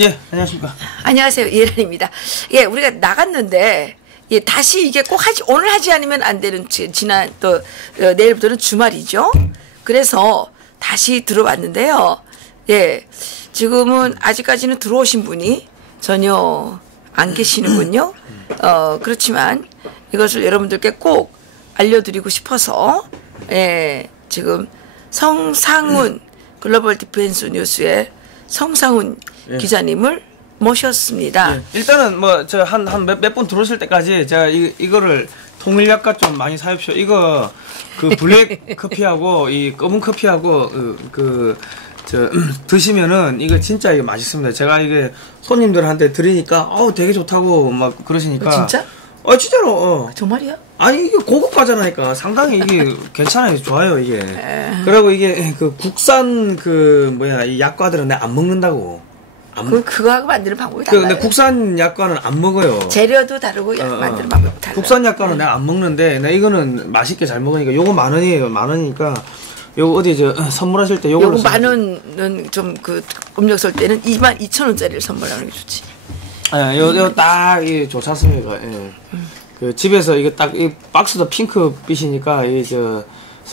예, 안녕하십니까. 안녕하세요. 이혜란입니다. 예, 우리가 나갔는데, 예, 다시 이게 꼭 오늘 하지 않으면 안 되는, 지난, 또, 내일부터는 주말이죠. 그래서 다시 들어왔는데요. 예, 지금은 아직까지는 들어오신 분이 전혀 안 계시는군요. 그렇지만 이것을 여러분들께 꼭 알려드리고 싶어서, 예, 지금 성상훈 글로벌 디펜스 뉴스의 성상훈 기자님을 모셨습니다. 예. 일단은 뭐 저 한 몇 분 들어오실 때까지 제가 이거를 통일약과 좀 많이 사십시오. 이거 그 블랙 커피하고 이 검은 커피하고 저 드시면은 이거 진짜 이거 맛있습니다. 제가 이게 손님들한테 드리니까 되게 좋다고 막 그러시니까. 진짜? 진짜로. 정말이야? 아니 이게 고급 과자라니까 상당히 이게 괜찮아요. 좋아요 이게. 그리고 이게 그 국산 이 약과들은 내가 안 먹는다고. 그거하고 만드는 방법이 달라요. 근데 국산 약과는 안 먹어요. 재료도 다르고 만드는 방법이 달라요. 국산 약과는 내가 안 먹는데 내가 이거는 맛있게 잘 먹으니까 요거 10,000원이에요. 10,000원이니까 요거 어디 선물하실 때 요거 10,000원은 좀 음력 설 때는 22,000원짜리를 선물하는 게 좋지. 예, 요 딱 좋지 않습니까? 예. 그 집에서 이게 딱 이 박스도 핑크빛이니까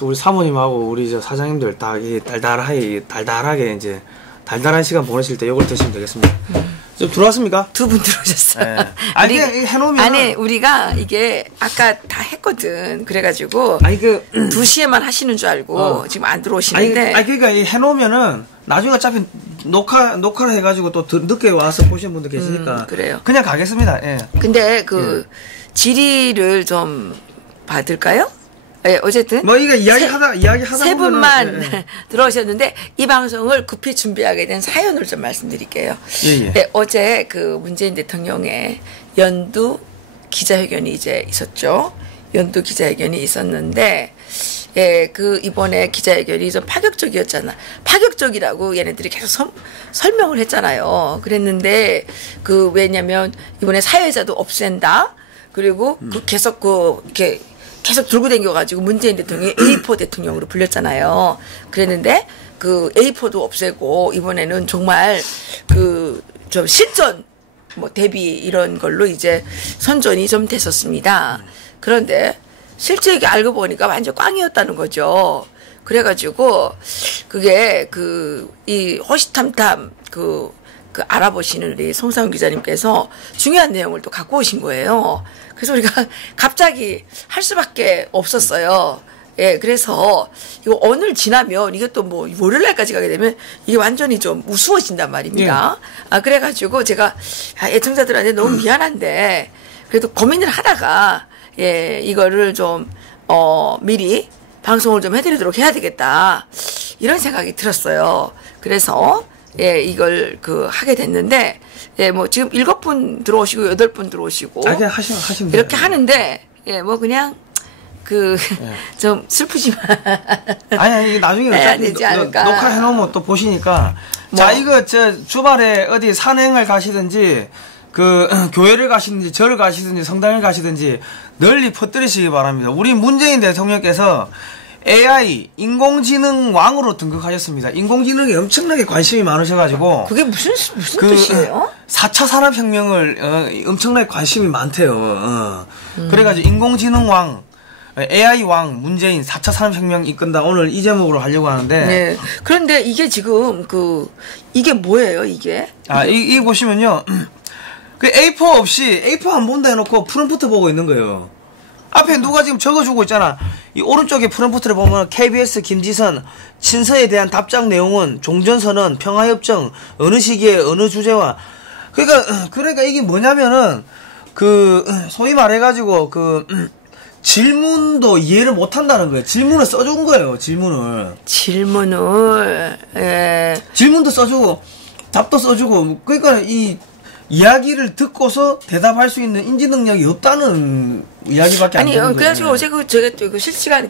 우리 사모님하고 우리 사장님들 딱 달달하게 이제 달달한 시간 보내실 때 이걸 드시면 되겠습니다. 좀 들어왔습니까? 2분 들어오셨어요. 네. 아니, 해놓으면. 아니, 우리가 이게 아까 다 했거든. 그래가지고. 2시에만 하시는 줄 알고 지금 안 들어오시는데. 그러니까 해놓으면은 나중에 어차피 녹화를 해가지고 또 늦게 와서 보시는 분들 계시니까. 그래요. 그냥 가겠습니다. 예. 근데 질의를 좀 받을까요? 예, 어쨌든. 이거 이야기하다 세 분만 들어오셨는데, 이 방송을 급히 준비하게 된 사연을 좀 말씀드릴게요. 예. 예, 어제 문재인 대통령의 연두 기자회견이 있었죠. 연두 기자회견이 있었는데, 예, 이번에 기자회견이 좀 파격적이었잖아. 파격적이라고 얘네들이 계속 설명을 했잖아요. 그랬는데, 왜냐면, 이번에 사회자도 없앤다? 그리고 계속 들고 다녀가지고 문재인 대통령이 A4 대통령으로 불렸잖아요. 그랬는데 A4도 없애고 이번에는 정말 좀 실전 대비 이런 걸로 이제 선전이 좀 됐었습니다. 그런데 실제 알고 보니까 완전 꽝이었다는 거죠. 그래가지고 그게 이 호시탐탐 알아보시는 우리 송상훈 기자님께서 중요한 내용을 또 갖고 오신 거예요. 그래서 우리가 갑자기 할 수밖에 없었어요. 예, 그래서 이거 오늘 지나면 이것도 월요일 날까지 가게 되면 이게 완전히 좀 우스워진단 말입니다. 예. 그래가지고 제가 애청자들한테 너무 미안한데 그래도 고민을 하다가 예, 이거를 좀 미리 방송을 좀 해드리도록 해야 되겠다 이런 생각이 들었어요. 그래서 예, 이걸 하게 됐는데, 예, 지금 7분 들어오시고, 8분 들어오시고. 그냥 하시면 이렇게 하는데, 예, 그냥, 좀 슬프지만. 아니, 나중에 되지 않을까. 녹화해놓으면 또 보시니까. 자, 이거, 주말에 어디 산행을 가시든지, 교회를 가시든지, 절을 가시든지, 성당을 가시든지, 널리 퍼뜨리시기 바랍니다. 우리 문재인 대통령께서 AI, 인공지능 왕으로 등극하셨습니다. 인공지능에 엄청나게 관심이 많으셔가지고. 그게 무슨 뜻이에요? 4차 산업혁명을, 엄청나게 관심이 많대요. 그래가지고 인공지능 왕, AI 왕, 문재인 4차 산업혁명 이끈다. 오늘 이 제목으로 하려고 하는데. 네. 그런데 이게 지금, 이게 뭐예요, 이게? 이 보시면요. A4 없이, A4 안 본다 해놓고 프롬프트 보고 있는 거예요. 앞에 누가 지금 적어주고 있잖아. 이 오른쪽에 프롬프트를 보면 KBS 김지선 친서에 대한 답장 내용은 종전선언 평화협정 어느 시기에 어느 주제와 그러니까 이게 뭐냐면은 소위 말해가지고 질문도 이해를 못한다는 거예요. 질문을 써준 거예요. 질문을 질문도 써주고 답도 써주고 그러니까 이 이야기를 듣고서 대답할 수 있는 인지 능력이 없다는 이야기밖에 안 되는 거예요. 그래가지고 어제 제가 실시간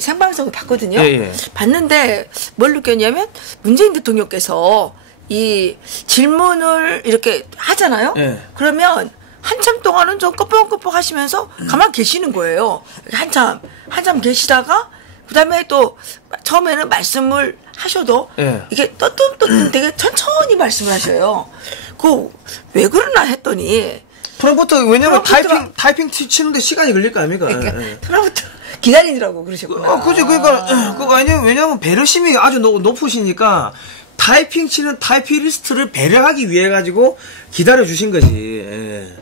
생방송을 봤거든요. 예. 봤는데 뭘 느꼈냐면 문재인 대통령께서 이 질문을 이렇게 하잖아요. 예. 그러면 한참 동안은 좀 끄뻑끄뻑 하시면서 가만 계시는 거예요. 한참 계시다가 그다음에 또 처음에는 말씀을 하셔도 예. 이게 떠뚱떠뚱 되게 천천히 말씀을 하셔요. 그 왜 그러나 했더니 프롬프트 왜냐면 프롬프트가- 타이핑 치는데 시간이 걸릴 거 아닙니까? 그러니까 예. 처음부터 기다리느라고 그러셨구나. 그죠. 그러니까 그거 아니에요. 왜냐면 배려심이 아주 높으시니까 타이핑 치는 타이피리스트를 배려하기 위해 가지고 기다려 주신 거지. 예.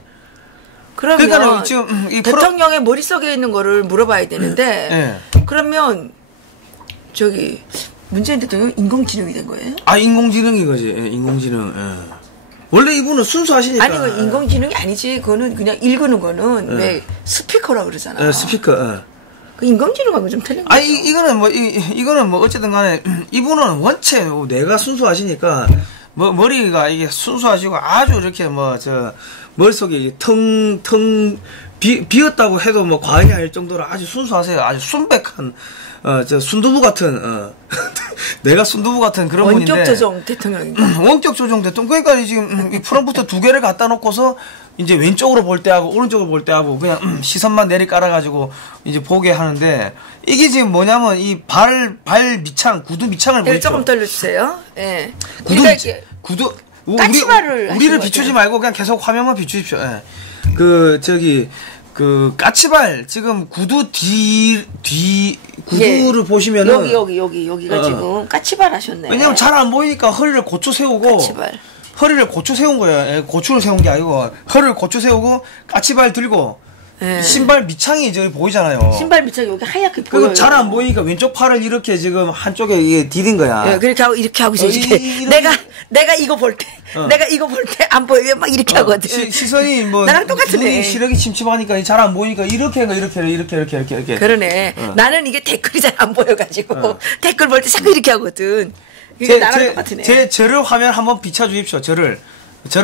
그러면 그러니까 지금 이 대통령의 머릿속에 있는 거를 물어봐야 되는데 그러면 저기 문재인 대통령 인공지능이 된 거예요? 아 인공지능이 거지. 예, 인공지능. 예. 원래 이분은 순수하시니까. 아니, 그 인공지능이 아니지. 그거는 그냥 읽는 거는 왜 스피커라 그러잖아. 예, 스피커. 예. 그 인공지능하고 좀 틀린 거죠. 아니 이거는 뭐 이거는 뭐 어쨌든 간에 이분은 원체 내가 순수하시니까 뭐 머리가 이게 순수하시고 아주 이렇게 뭐 저 머릿속에 텅 비었다고 해도 뭐 과언이 아닐 정도로 아주 순수하세요. 아주 순백한 저 순두부 같은 내가 순두부 같은 그런 분인데 원격 조정 대통령인가? 원격 조정 대통령. 그러니까 지금 이 프롬프트 두 개를 갖다 놓고서 이제 왼쪽으로 볼 때 하고 오른쪽으로 볼 때 하고 그냥 시선만 내리 깔아가지고 이제 보게 하는데 이게 지금 뭐냐면 이 발 밑창 구두 밑창을 네, 보이죠. 조금 돌려주세요. 예. 구두 그러니까 이게 구두 까치발을 우리를 하신 비추지 거죠. 말고 그냥 계속 화면만 비추십시오. 예. 그 저기 그 까치발 지금 구두 뒤 구두를 예. 보시면은 여기가 지금 까치발 하셨네. 왜냐면 잘 안 보이니까 허리를 고추 세우고 까치발. 허리를 고추 세운 거예요. 예, 고추를 세운 게 아니고 허리를 고추 세우고 까치발 들고 예. 신발 밑창이 저기 보이잖아요. 신발 밑창 여기 하얗게 그리고 보여요. 잘 안 보이니까 왼쪽 팔을 이렇게 지금 한쪽에 이게 디딘 거야. 예, 그렇게 하고 이렇게 하고 이제 이렇게- 내가 이거 볼 때 내가 이거 볼 때 안 보이면 막 이렇게 하거든. 시선이 뭐 나랑 똑같으네. 눈이 시력이 침침하니까 잘 안 보이니까 이렇게 이렇게. 그러네. 나는 이게 댓글이 잘 안 보여가지고 댓글 볼 때 자꾸 이렇게 하거든. 이게 나랑 똑같으네. 저를 화면 한번 비춰 주십시오. 저를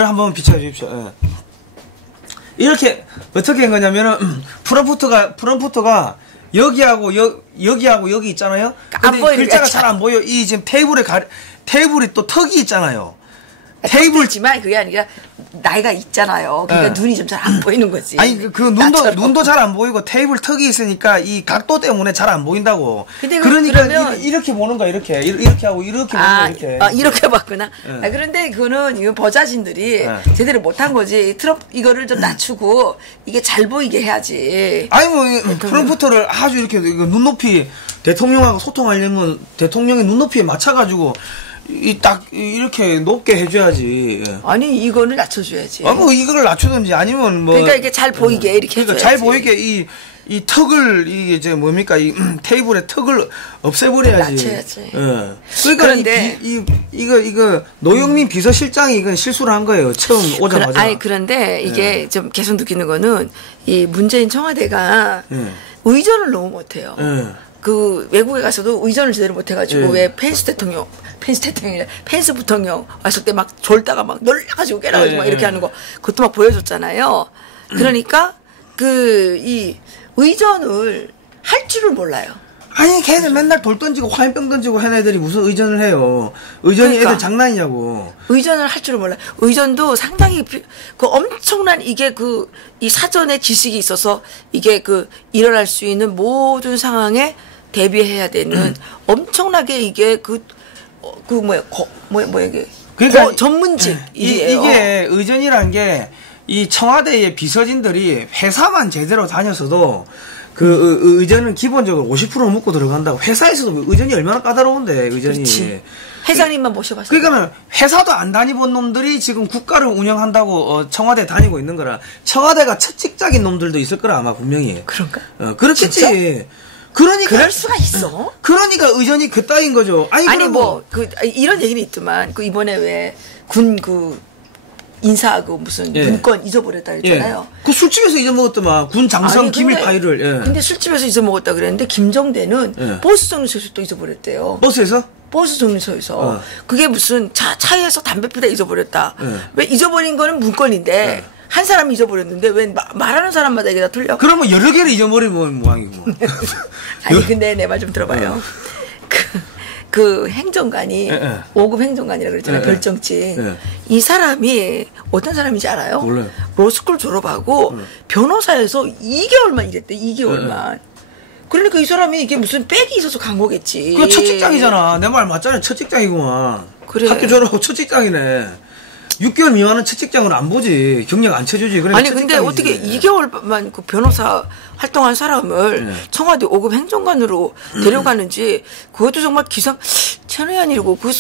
한번 비춰 주십시오. 예. 이렇게 어떻게 한 거냐면은 프롬프트가 여기하고 여기 있잖아요. 안 근데 보이는 글자가 거야. 잘 안 보여. 이 지금 테이블에 또 턱이 있잖아요. 테이블지만 그게 아니라 나이가 있잖아요. 그러니까 네. 눈이 좀 잘 안 보이는 거지. 아니 그 눈도 잘 안 보이고 테이블 턱이 있으니까 이 각도 때문에 잘 안 보인다고. 근데 그러니까 그러면- 이렇게 보는 거야. 이렇게 하고 이렇게 보는 거야. 이렇게. 이렇게 봤구나. 네. 그런데 그거는 이거 버자신들이 네. 제대로 못한 거지. 이거를 좀 낮추고 이게 잘 보이게 해야지. 아니 뭐 프롬프터를 아주 이렇게 이거 눈높이 대통령하고 소통하려면 대통령의 눈높이에 맞춰가지고 이렇게 높게 해줘야지. 예. 아니 이거는 낮춰줘야지. 뭐 이걸 낮추든지 아니면 뭐 그러니까 이게 잘 보이게 이렇게 그러니까 해줘야지. 잘 보이게 이 턱을 이게 이제 뭡니까 이 테이블의 턱을 없애버려야지. 낮춰야지. 예. 그러니까 그런데- 이거 노영민 비서실장이 이건 실수를 한 거예요. 처음 오자마자. 그런데 이게 좀 계속 느끼는 거는 이 문재인 청와대가 예. 의전을 너무 못해요. 예. 그 외국에 가서도 의전을 제대로 못해가지고 예. 왜 펜스 부통령 왔을 때 막 졸다가 막 놀라가지고 깨라가지고 예, 막 이렇게 예. 하는 거 그것도 막 보여줬잖아요. 그러니까 이 의전을 할 줄을 몰라요. 아니 걔들 맨날 돌 던지고 화염병 던지고 하는 애들이 무슨 의전을 해요. 의전이 그러니까. 애들 장난이냐고. 의전을 할 줄을 몰라요. 의전도 상당히 그 엄청난 이게 이 사전에 지식이 있어서 이게 일어날 수 있는 모든 상황에 대비해야 되는 엄청나게 이게 이게 그러니까 전문직이에요. 이게 의전이란 게 이 청와대의 비서진들이 회사만 제대로 다녔어도 그 의전은 기본적으로 50% 묻고 들어간다고. 회사에서도 의전이 얼마나 까다로운데 의전이. 그렇지. 회장님만 모셔봤어요. 그러니까는 회사도 안 다니본 놈들이 지금 국가를 운영한다고 청와대 다니고 있는 거라. 청와대가 첫 직장인 놈들도 있을 거라 아마 분명히. 그런가? 그렇겠지. 진짜? 그러니까 그럴 수가 있어. 그러니까 의전이 그따인 거죠. 아니 그럼 이런 얘기는 있더만 이번에 왜 군 인사하고 무슨 예. 문건 잊어버렸다 그랬잖아요. 그 술집에서 잊어먹었더만 군 장성 아니, 기밀 근데- 파일을. 예. 근데 술집에서 잊어먹었다 그랬는데 김정대는 예. 버스 정류소에서 또 잊어버렸대요. 버스에서? 버스 정류소에서. 어. 그게 무슨 차에서 담배 피다 잊어버렸다. 예. 왜 잊어버린 거는 문건인데 한 사람이 잊어버렸는데 왜 말하는 사람마다 이게 다 틀려? 그러면 여러 개를 잊어버리면 뭐하기고. 아니 근데 내 말 좀 들어봐요. 그 행정관이 예. 5급 행정관이라 그랬잖아요. 예. 별정직. 예. 이 사람이 어떤 사람인지 알아요? 몰라요. 로스쿨 졸업하고 변호사에서 2개월만 일했대. 2개월만. 그러니까 이 사람이 이게 무슨 백이 있어서 간 거겠지. 그 첫 직장이잖아. 내 말 맞잖아. 첫 직장이구만. 그래. 학교 졸업하고 첫 직장이네. 6개월 미만은 첫 직장은 안 보지. 경력 안 쳐주지. 그러니까 아니 근데 어떻게 2개월만 그 변호사 활동한 사람을 청와대 5급 행정관으로 데려가는지 그것도 정말 천의 아니고 그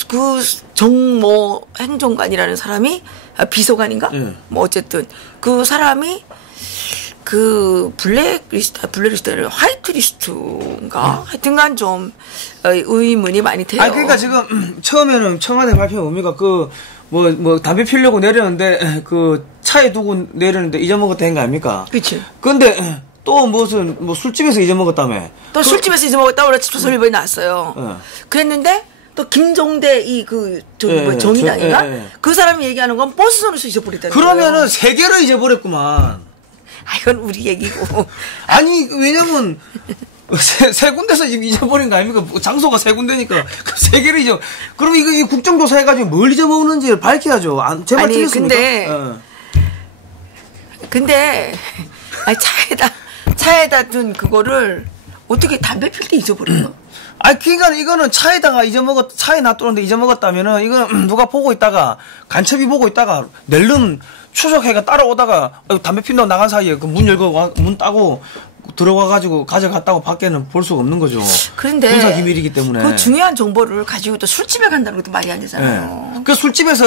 정모 행정관이라는 사람이 비서관인가? 뭐 어쨌든 그 사람이 그 블랙리스트를 화이트리스트인가? 하여튼간 좀 의문이 많이 돼요. 아니 그러니까 지금 처음에는 청와대 발표 의미가 담배 피려고 내렸는데 그 차에 두고 내렸는데 잊어먹었다 한 거 아닙니까? 그치. 근데 또 무슨 술집에서 잊어먹었다며. 또 술집에서 잊어먹었다 그래 조선일보에 나왔어요. 그랬는데 또 김종대 정의당인가? 그 사람이 얘기하는 건 버스선에서 잊어버렸다는 거예요. 그러면은 세 개를 잊어버렸구만. 이건 우리 얘기고. 아니 왜냐면 세 군데서 지금 잊어버린 거 아닙니까? 장소가 세 군데니까 세 개를 그럼 이거 국정조사 해가지고 뭘 잊어먹는지 밝혀야죠. 제발 틀렸습니까? 근데 차에다 둔 그거를 어떻게 담배 필 때 잊어버려요? 그러니까 이거는 차에 놔두는데 잊어먹었다면은 이거는 누가 보고 있다가 간첩이 보고 있다가 낼름 추적해가 따라오다가 담배 핀다고 나간 사이에 그 문 따고 들어와가지고 가져갔다고 밖에는 볼 수가 없는 거죠. 그런데 군사 기밀이기 때문에 그 중요한 정보를 가지고 또 술집에 간다는 것도 말이 안 되잖아요. 그 술집에서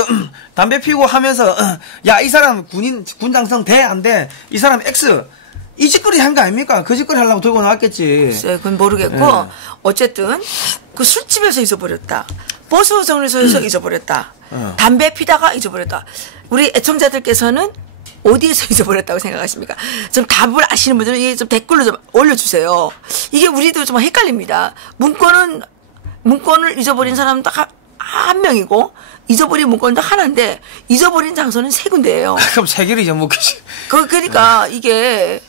담배 피고 하면서 야 이 사람 군 장성 돼 안 돼? 이 사람 X 이 짓거리 한 거 아닙니까? 그 짓거리 하려고 들고 나왔겠지. 글쎄, 그건 모르겠고 어쨌든 그 술집에서 잊어버렸다. 버스 정류소에서 잊어버렸다. 담배 피다가 잊어버렸다. 우리 애청자들께서는 어디에서 잊어버렸다고 생각하십니까? 좀 답을 아시는 분들은 좀 댓글로 좀 올려주세요. 이게 우리도 좀 헷갈립니다. 문건을 잊어버린 사람도 한 명이고 잊어버린 문건도 하나인데 잊어버린 장소는 세 군데예요. 그럼 세 개를 잊어먹겠지. 그러니까 이게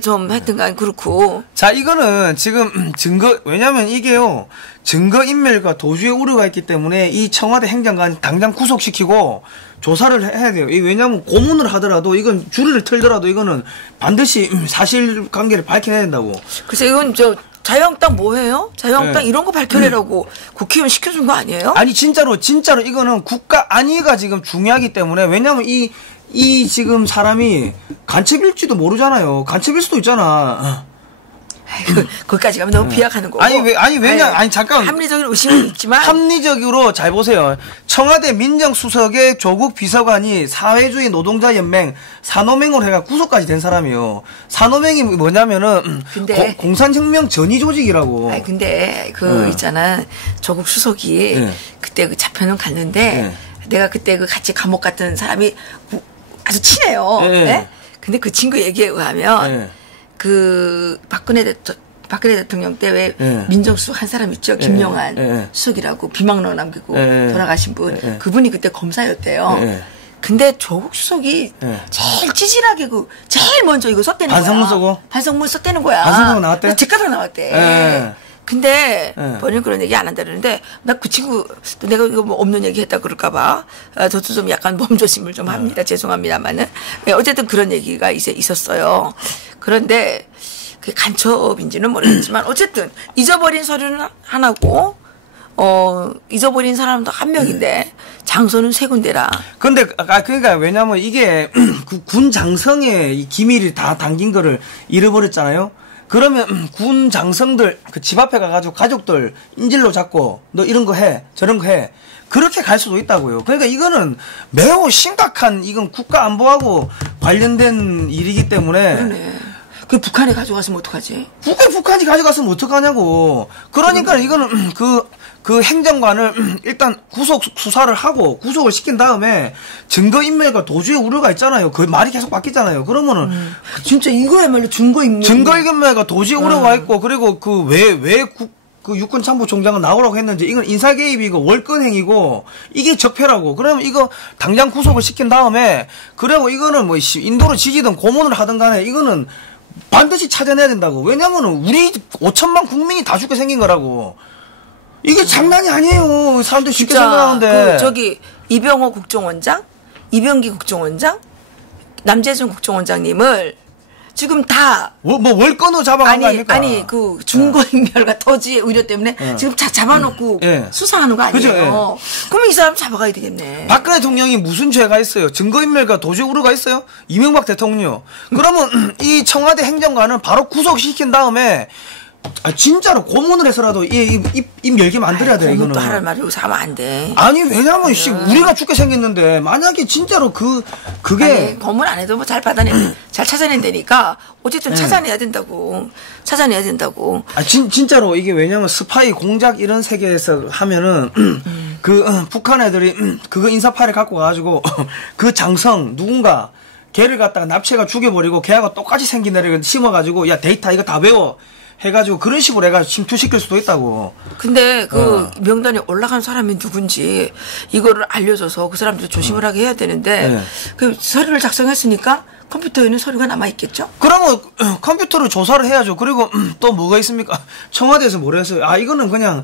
좀 하여튼간 그렇고. 자, 이거는 지금 왜냐면 이게요, 증거인멸과 도주의 우려가 있기 때문에 이 청와대 행정관 당장 구속시키고 조사를 해야 돼요. 왜냐면 고문을 하더라도 이건 줄을 틀더라도 이거는 반드시 사실관계를 밝혀내야 된다고. 글쎄, 이건 자유한국당 뭐해요? 자유한국당 이런 거 밝혀내라고 국회의원 시켜준 거 아니에요? 아니, 진짜로 이거는 국가 안위가 지금 중요하기 때문에 왜냐면 이 지금 사람이 간첩일지도 모르잖아요. 간첩일 수도 있잖아. 거기까지 가면 너무 비약하는 거고. 잠깐. 합리적인 의심은 있지만. 합리적으로 잘 보세요. 청와대 민정수석의 조국 비서관이 사회주의 노동자연맹 산호맹으로 해가 구속까지 된 사람이에요. 산호맹이 뭐냐면은 공산혁명 전위 조직이라고. 근데 있잖아. 조국 수석이 그때 그 잡혀는 갔는데 내가 그때 같이 감옥 갔던 사람이 아주 친해요. 근데 그 친구 얘기에 의하면 그 박근혜 대통령 때 왜 민정수석 한 사람 있죠? 김영한 수석이라고 비망로 남기고 돌아가신 분. 그분이 그때 검사였대요. 근데 조국 수석이 제일 찌질하게 제일 먼저 이거 썼대는 거야. 반성문 쓰고? 반성문 썼대는 거야. 반성문 나왔대? 직가로 나왔대. 근데 본인 그런 얘기 안 한다는데 나 그 친구 내가 이거 뭐 없는 얘기 했다 그럴까봐 저도 좀 약간 몸조심을 좀 합니다. 죄송합니다만은 어쨌든 그런 얘기가 이제 있었어요. 그런데 그게 간첩인지는 모르겠지만 어쨌든 잊어버린 서류는 하나고 잊어버린 사람도 한 명인데 장소는 세 군데라. 근데 그러니까 왜냐면 이게 그 군 장성의 이 기밀이 다 담긴 거를 잃어버렸잖아요. 그러면 군 장성들 그 집 앞에 가가지고 가족들 인질로 잡고 너 이런 거 해 저런 거 해 그렇게 갈 수도 있다고요. 그러니까 이거는 매우 심각한 이건 국가 안보하고 관련된 일이기 때문에. 그러네. 그 북한에 가져갔으면 어떡하지? 북한이 가져갔으면 어떡하냐고. 그러니까 이거는 그 행정관을 일단 구속 수사를 하고 구속을 시킨 다음에 증거인멸과 도주의 우려가 있잖아요. 그 말이 계속 바뀌잖아요. 그러면은 진짜 이거야말로 증거인멸과 도주의 우려가 있고 그리고 그 육군참모총장은 나오라고 했는지 이건 인사개입이고 월권행위고 이게 적폐라고. 그러면 이거 당장 구속을 시킨 다음에 그리고 이거는 뭐 인도를 지지든 고문을 하든 간에 이거는 반드시 찾아내야 된다고. 왜냐면은 우리 5천만 국민이 다 죽게 생긴 거라고. 이게 장난이 아니에요. 사람들 쉽게 생각하는데. 이병호 국정원장, 이병기 국정원장, 남재준 국정원장님을 지금 다 뭐 월권으로 잡아간 거 아닙니까? 아니 그 증거인멸과 토지의 의료 때문에 지금 잡아놓고 수사하는 거 아니에요? 그죠? 그러면 이 사람 잡아가야 되겠네. 박근혜 대통령이 무슨 죄가 있어요? 증거인멸과 도주의 우려가 있어요? 이명박 대통령. 그러면 이 청와대 행정관은 바로 구속시킨 다음에 진짜로 고문을 해서라도 입 열게 만들어야 돼. 이거는. 고문도 하란 말이 여기서 하면 안 돼. 아니 왜냐면 씨 우리가 죽게 생겼는데 만약에 진짜로 그게 아니, 고문 안 해도 뭐 잘 잘 찾아낸다니까 어쨌든 찾아내야 된다고. 진짜로 이게 왜냐면 스파이 공작 이런 세계에서 하면은 북한 애들이 그거 인사 파일 갖고 가가지고 그 장성 누군가 걔를 갖다가 납치해가 죽여버리고 걔하고 똑같이 생긴 애를 심어가지고 야 데이터 이거 다 외워 해가지고 그런 식으로 애가 침투시킬 수도 있다고. 근데 그 명단에 올라간 사람이 누군지 이거를 알려줘서 그 사람들 조심을 하게 해야 되는데 그 서류를 작성했으니까 컴퓨터에는 서류가 남아있겠죠? 그러면 컴퓨터로 조사를 해야죠. 그리고 또 뭐가 있습니까? 청와대에서 뭐라 했어요? 이거는 그냥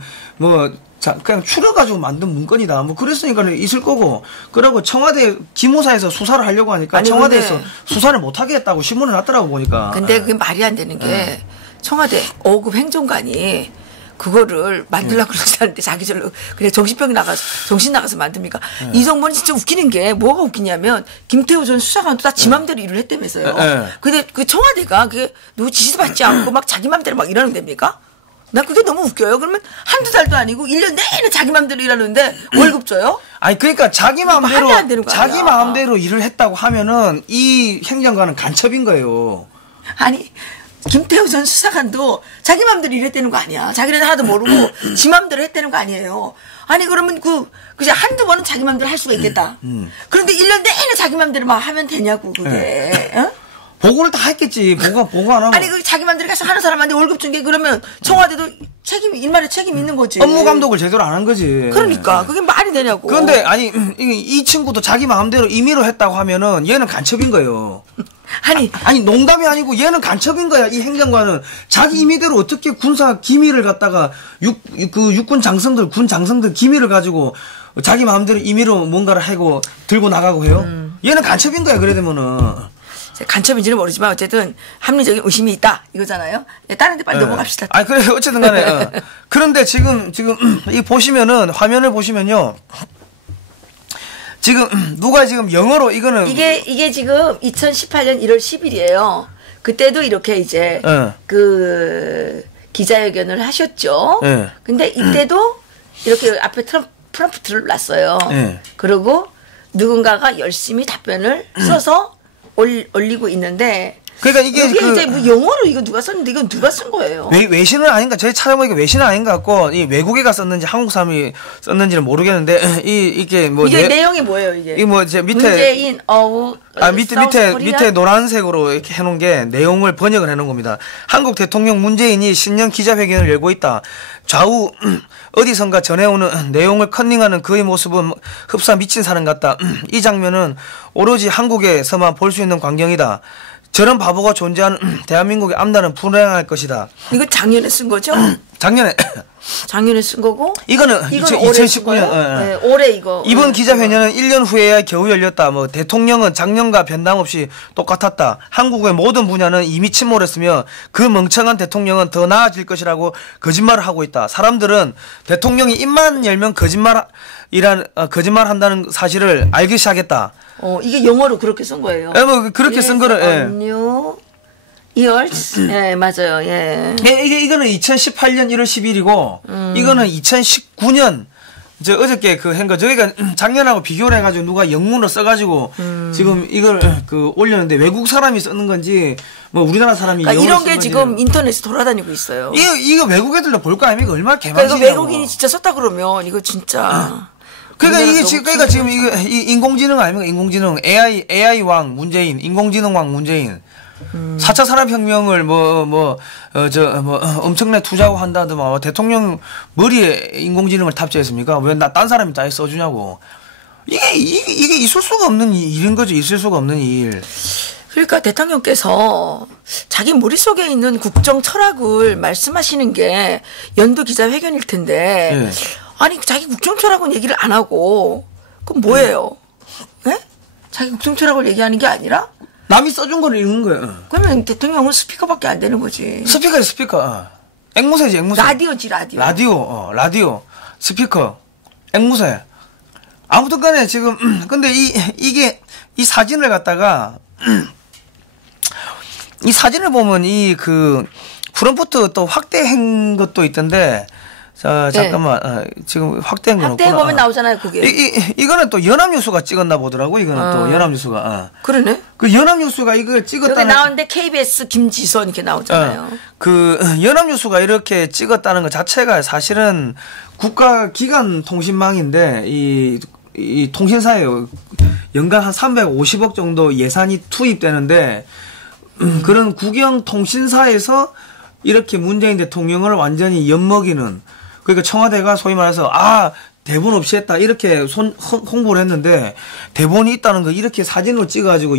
그냥 추려가지고 만든 문건이다. 뭐 그랬으니까 있을 거고. 그리고 청와대 기무사에서 수사를 하려고 하니까 청와대에서 수사를 못하게 했다고 신문을 났더라고 보니까. 근데 그게 말이 안 되는 게 청와대 5급 행정관이 그거를 만들려고 그러는데 자기들로 그냥 정신 나가서 만듭니까? 이 정부는 진짜 웃기는 게 뭐가 웃기냐면 김태호 전 수사관도 다 지 맘대로 일을 했다면서요. 근데 그 청와대가 그게 누구 지시도 받지 않고 막 자기 맘대로 막 일하는 데입니까? 난 그게 너무 웃겨요. 그러면 한두 달도 아니고 1년 내내 자기 맘대로 일하는데 월급 줘요? 아니 그러니까 자기 마음대로 일을 했다고 하면은 이 행정관은 간첩인 거예요. 아니 김태우 전 수사관도 자기 맘대로 일했다는 거 아니야. 자기네들 하나도 모르고 지 맘대로 했다는 거 아니에요. 아니 그러면 그냥 한두 번은 자기 맘대로 할 수가 있겠다. 그런데 1년 내내 자기 맘대로 막 하면 되냐고 그게. 어? 보고를 다 했겠지. 보고 안 하고. 아니 그 자기 맘대로 가서 하는 사람한테 월급 준 게 그러면 청와대도 일말에 책임 있는 거지. 업무 감독을 제대로 안 한 거지. 그러니까 그게 말이 되냐고. 그런데 아니 이 친구도 자기 마음대로 임의로 했다고 하면은 얘는 간첩인 거예요. 아니 농담이 아니고 얘는 간첩인 거야. 이 행정관은 자기 임의대로 어떻게 군사 기밀을 갖다가 육군 장성들 군 장성들 기밀을 가지고 자기 마음대로 임의로 뭔가를 하고 들고 나가고 해요. 얘는 간첩인 거야. 그래 되면은. 간첩인지는 모르지만 어쨌든 합리적인 의심이 있다 이거잖아요. 다른 데 빨리 넘어갑시다. 그래 어쨌든 간에 그런데 지금 이 보시면은 화면을 보시면요. 지금 누가 지금 영어로 이거는 이게 지금 2018년 1월 10일이에요. 그때도 이렇게 이제 그 기자회견을 하셨죠. 근데 이때도 이렇게 앞에 프롬프트를 놨어요. 그리고 누군가가 열심히 답변을 써서 올리고 있는데 그러니까 이게 이제 뭐 영어로 이거 누가 썼는데 이건 누가 쓴 거예요? 외신은 아닌가? 저희 찾아보니까 외신은 아닌 것 같고 이 외국에가 썼는지 한국 사람이 썼는지는 모르겠는데 이게 내용이 뭐예요 이게? 이게 뭐 제 밑에 문재인 어우 밑에 노란색으로 이렇게 해놓은 게 내용을 번역을 해놓은 겁니다. 한국 대통령 문재인이 신년 기자회견을 열고 있다. 좌우 어디선가 전해오는 내용을 컨닝하는 그의 모습은 흡사 미친 사람 같다. 이 장면은 오로지 한국에서만 볼 수 있는 광경이다. 저런 바보가 존재하는 대한민국의 앞날은 불행할 것이다. 이거 작년에 쓴 거죠? 작년에 쓴 거고? 이거는 2019년. 네, 올해 이거. 이번 기자회견은 1년 후에야 겨우 열렸다. 대통령은 작년과 변함없이 똑같았다. 한국의 모든 분야는 이미 침몰했으며 그 멍청한 대통령은 더 나아질 것이라고 거짓말을 하고 있다. 사람들은 대통령이 입만 열면 거짓말한다는 사실을 알기 시작했다. 이게 영어로 그렇게 쓴 거예요. 그렇게 쓴 거를. New Years. 맞아요. 이거는 2018년 1월 10일이고 이거는 2019년 어저께 한 거. 저희가 작년하고 비교를 해가지고 누가 영문으로 써가지고 지금 이걸 올렸는데 외국 사람이 쓰는 건지 뭐 우리나라 사람이 그러니까 이런 게 지금 인터넷에 돌아다니고 있어요. 이거 외국 애들도 볼 거 아닙니까? 얼마나 개망신이냐고. 그러니까 외국인이 진짜 썼다 그러면 이거 진짜. 그러니까 지금 이거 인공지능 아닙니까? 인공지능 AI 왕 문재인, 인공지능 왕 문재인. 4차 산업혁명을 엄청나게 투자하고 한다더만 대통령 머리에 인공지능을 탑재했습니까? 왜 딴 사람이 다 써주냐고. 이게 있을 수가 없는 일인 거죠. 있을 수가 없는 일. 그러니까 대통령께서 자기 머릿속에 있는 국정 철학을 말씀하시는 게 연도 기자회견일 텐데 아니 자기 국정 철학은 얘기를 안 하고 그럼 뭐예요? 네? 자기 국정 철학을 얘기하는 게 아니라 남이 써준 거를 읽는 거예요. 그러면 대통령은 스피커밖에 안 되는 거지. 스피커야 스피커. 앵무새지 앵무새. 라디오지 라디오. 라디오 스피커 앵무새. 아무튼간에 지금 근데 이게 이 사진을 갖다가 이 사진을 보면 이 그 프롬프트 또 확대한 것도 있던데. 자, 잠깐만. 지금 확대한 건 없구나. 확대해 보면 나오잖아요, 그게. 이거는 또 연합뉴스가 찍었나 보더라고. 이거는 또 연합뉴스가. 그러네. 그 연합뉴스가 이거 찍었다는. 여기 나오는데 KBS 김지선 이렇게 나오잖아요. 그 연합뉴스가 이렇게 찍었다는 것 자체가 사실은 국가기관 통신망인데 이 통신사에 연간 한 350억 정도 예산이 투입되는데 그런 국영 통신사에서 이렇게 문재인 대통령을 완전히 엿먹이는, 그러니까 청와대가 소위 말해서 대본 없이 했다 이렇게 홍보를 했는데 대본이 있다는 거 이렇게 사진으로 찍어가지고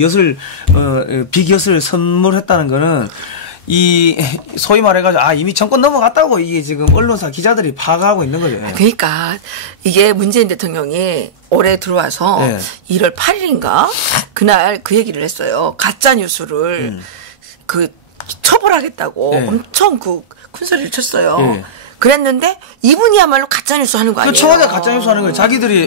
빅엿을 선물했다는 거는 이 소위 말해가지고 이미 정권 넘어갔다고 이게 지금 언론사 기자들이 파악하고 있는 거죠. 그러니까 이게 문재인 대통령이 올해 들어와서 1월 8일인가 그날 그 얘기를 했어요. 가짜 뉴스를 처벌하겠다고 엄청 큰 소리를 쳤어요. 그랬는데 이분이야말로 가짜뉴스 하는 거 아니에요? 청와대 가짜뉴스 하는 거예요. 자기들이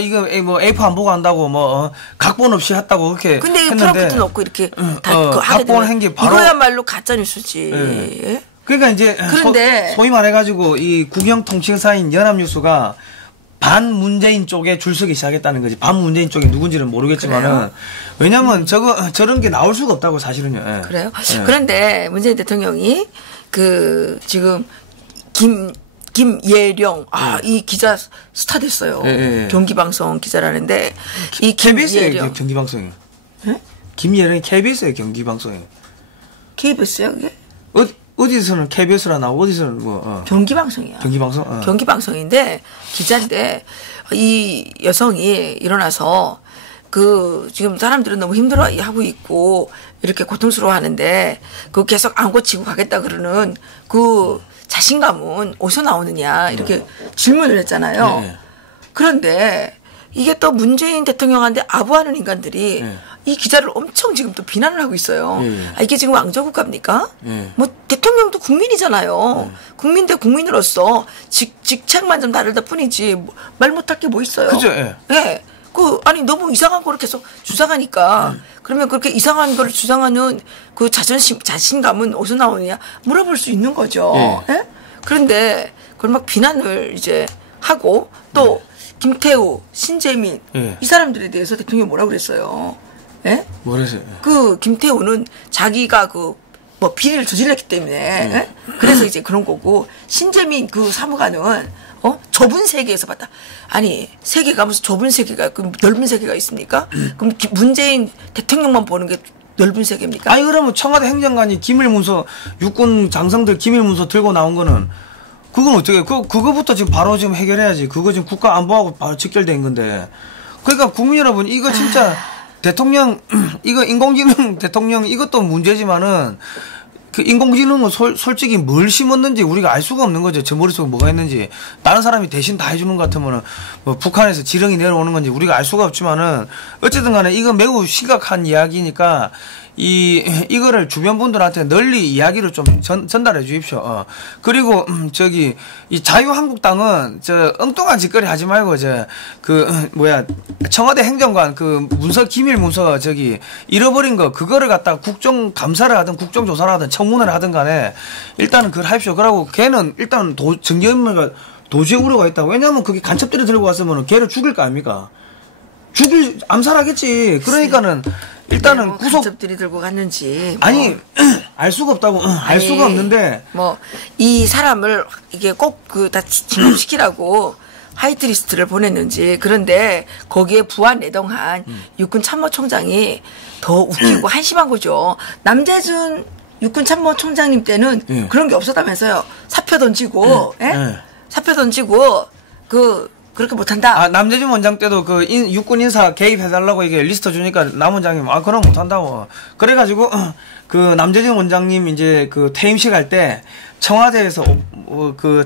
이거 뭐 A4 안 보고 한다고 뭐 각본 없이 했다고 그렇게 근데 했는데 프롬프트 넣고 이렇게 다 각본 한 게 바로 이거야말로 가짜뉴스지. 그러니까 이제 그런데 소위 말해가지고 이 국영 통신사인 연합뉴스가 반 문재인 쪽에 줄 서기 시작했다는 거지. 반 문재인 쪽이 누군지는 모르겠지만은 왜냐면 저런 게 나올 수가 없다고 사실은요. 그래요? 그런데 문재인 대통령이 지금 김예령 이 기자 스타 됐어요. 경기방송 기자라는데 이 KBS예요. 경기방송이. 김예령이 KBS예요. 경기방송이. KBS요 그게? 어디서는 KBS라 나오고 어디서는 경기방송이야. 경기방송. 경기방송인데 기자인데 이 여성이 일어나서 지금 사람들은 너무 힘들어하고 있고 이렇게 고통스러워하는데 계속 안 고치고 가겠다 그러는 자신감은 어디서 나오느냐 이렇게 질문을 했잖아요. 그런데 이게 또 문재인 대통령한테 아부하는 인간들이 이 기자를 엄청 지금 또 비난을 하고 있어요. 이게 지금 왕조국가입니까? 뭐 대통령도 국민이잖아요. 국민 대 국민으로서 직책만 좀 다르다 뿐이지 말 못할 게 뭐 있어요. 그죠? 너무 이상한 거를 계속 주장하니까 그러면 그렇게 이상한 거를 주장하는 자신감은 어디서 나오느냐 물어볼 수 있는 거죠. 그런데 그걸 막 비난을 이제 하고 또 김태우, 신재민 이 사람들에 대해서 대통령이 뭐라고 그랬어요? 뭐랬어요? 김태우는 자기가 비리를 저질렀기 때문에 그래서 이제 그런 거고 신재민 사무관은 좁은 세계에서 봤다. 아니 세계가 무슨 좁은 세계가 넓은 세계가 있습니까? 그럼 문재인 대통령만 보는 게 넓은 세계입니까? 그러면 청와대 행정관이 기밀문서 육군 장성들 기밀문서 들고 나온 거는 그건 어떻게 그거부터 지금 바로 지금 해결해야지. 그거 지금 국가 안보하고 바로 직결된 건데. 그러니까 국민 여러분 이거 진짜 대통령 이거 인공지능 대통령 이것도 문제지만은 인공지능은 솔직히 뭘 심었는지 우리가 알 수가 없는 거죠. 저 머릿속에 뭐가 있는지. 다른 사람이 대신 다 해주는 것 같으면은 뭐 북한에서 지령이 내려오는 건지 우리가 알 수가 없지만은 어쨌든 간에 이거 매우 심각한 이야기니까 이거를 주변 분들한테 널리 이야기를 좀 전달해 주십시오. 그리고 이 자유한국당은 엉뚱한 짓거리 하지 말고 청와대 행정관 문서 기밀 문서 잃어버린 거 그거를 갖다가 국정감사를 하든 국정조사를 하든 청문회를 하든 간에 일단은 그걸 하십시오. 그러고 걔는 일단 정경임무가 도주의 우려가 있다. 왜냐하면 그게 간첩들이 들고 왔으면 걔를 죽일 거 아닙니까? 암살하겠지. 그러니까는 일단은 간첩들이 들고 갔는지 알 수가 없다고. 알 수가 없는데 이 사람을 이게 꼭 다 진압시키라고 화이트리스트를 보냈는지. 그런데 거기에 부안 내동한 육군 참모총장이 더 웃기고 한심한 거죠. 남재준 육군 참모총장님 때는 그런 게 없었다면서요. 사표 던지고 사표 던지고 그렇게 못한다. 남재준 원장 때도 육군 인사 개입해달라고 이게 리스트 주니까 남 원장님, 그럼 못한다고. 그래가지고, 남재준 원장님 이제 퇴임식 할 때, 청와대에서,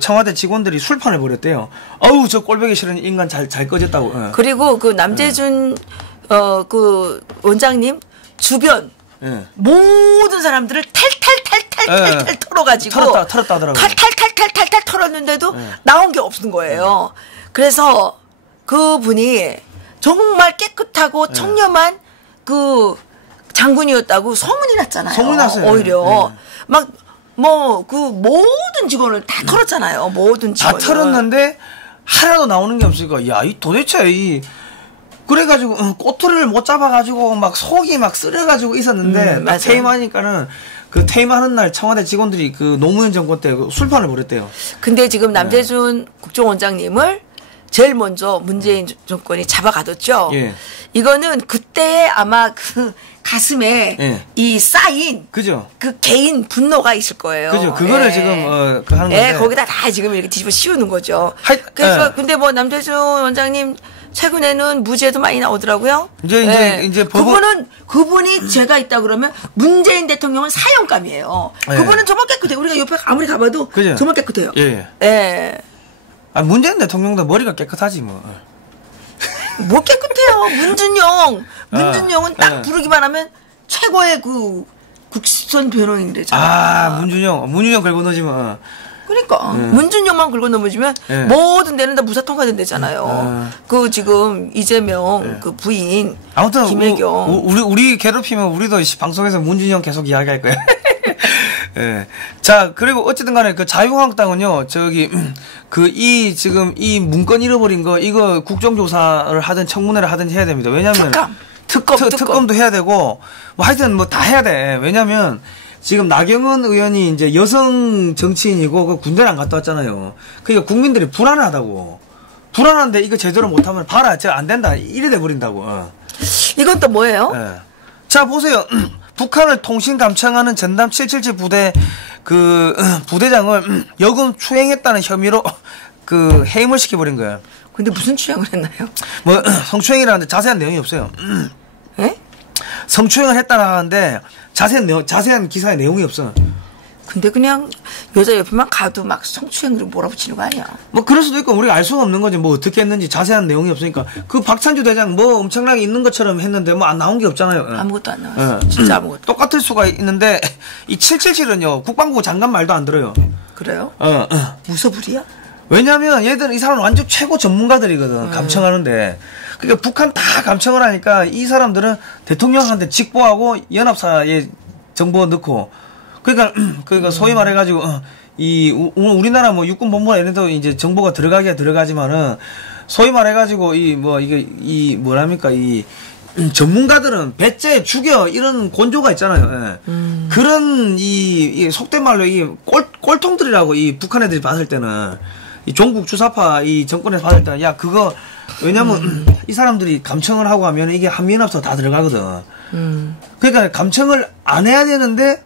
청와대 직원들이 술판을 벌였대요. 저 꼴보기 싫은 인간 잘 꺼졌다고. 그리고 남재준, 원장님, 주변 예. 모든 사람들을 탈탈 털어가지고 털었다 하더라고요. 탈탈 털었는데도 나온 게 없는 거예요. 그래서 그분이 정말 깨끗하고 청렴한 그 장군이었다고 소문이 났잖아요. 소문이 났어요. 오히려 막 뭐 그 모든 직원을 다 털었잖아요. 모든 직원을 다 털었는데 하나도 나오는 게 없으니까 야, 이 도대체 이 그래가지고 꼬투리를 못 잡아가지고 막 속이 막 쓰려가지고 있었는데 딱 퇴임하니까는 그 퇴임하는 날 청와대 직원들이 그 노무현 정권 때 그 술판을 벌였대요. 근데 지금 남재준 국정원장님을 제일 먼저 문재인 정권이 잡아가뒀죠. 예. 이거는 그때 아마 그 가슴에 예. 이 쌓인 그죠? 그 개인 분노가 있을 거예요. 그죠? 그거를 예. 지금 그 하는 건데. 거기다 다 지금 이렇게 뒤집어 씌우는 거죠. 그래서 예. 근데 뭐 남재준 원장님 최근에는 무죄도 많이 나오더라고요. 이제 그분이 죄가 있다 그러면 문재인 대통령은 사형감이에요. 예. 그분은 정말 깨끗해요. 우리가 옆에 아무리 가봐도 그죠? 정말 깨끗해요. 예. 예. 아, 문재인 대통령도 머리가 깨끗하지 뭐. 뭐 깨끗해요. 문준영은 딱 예. 부르기만 하면 최고의 그 국선 변호인이래잖아. 아, 문준영 걸고 넣지 뭐. 그러니까 문준영만 긁어 넘어지면 예. 모든 데는 다 무사 통과된 데잖아요. 그 지금 이재명 그 부인 아무튼 김혜경 우리 괴롭히면 우리도 방송에서 문준영 계속 이야기할 거예요. 예. 자, 그리고 어쨌든 간에 그 자유한국당은요, 저기, 지금 이 문건 잃어버린 거, 이거 국정조사를 하든 청문회를 하든 해야 됩니다. 왜냐면. 특검도 해야 되고, 뭐 하여튼 뭐 다 해야 돼. 왜냐면, 지금 나경원 의원이 이제 여성 정치인이고, 그 군대를 안 갔다 왔잖아요. 그러니까 국민들이 불안하다고. 불안한데 이거 제대로 못하면 봐라, 저 안 된다. 이래 돼버린다고. 이건 또 뭐예요? 예. 자, 보세요. 북한을 통신 감청하는 전담 777 부대 그 부대장을 여군 추행했다는 혐의로 그 해임을 시켜버린 거예요. 근데 무슨 추행을 했나요? 뭐 성추행이라는데 자세한 내용이 없어요. 예? 성추행을 했다는 하는데 자세한 기사에 내용이 없어. 근데 그냥 여자 옆에만 가도 막 성추행으로 몰아붙이는 거 아니야? 뭐 그럴 수도 있고 우리가 알 수가 없는 거지. 뭐 어떻게 했는지 자세한 내용이 없으니까 그 박찬주 대장 뭐 엄청나게 있는 것처럼 했는데 뭐 안 나온 게 없잖아요. 아무것도 안 나왔어. 진짜 아무것도. 똑같을 수가 있는데 이 777은요 국방부 장관 말도 안 들어요. 그래요? 무서불이야? 왜냐면 얘들은 이 사람은 완전 최고 전문가들이거든. 감청하는데. 그러니까 북한 다 감청을 하니까 이 사람들은 대통령한테 직보하고 연합사에 정보 넣고 그러니까 소위 말해가지고 우리나라 뭐 육군본부나 이런 데 이제 정보가 들어가기야 들어가지만은 소위 말해가지고 뭐랍니까 전문가들은 배째 죽여 이런 곤조가 있잖아요. 예. 그런 이 속된 말로 이 꼴통들이라고 이 북한 애들이 봤을 때는 이 종북 주사파 이 정권에서 봤을 때는 야 그거 왜냐면 이 사람들이 감청을 하고 하면 이게 한미연합사 다 들어가거든. 그러니까 감청을 안 해야 되는데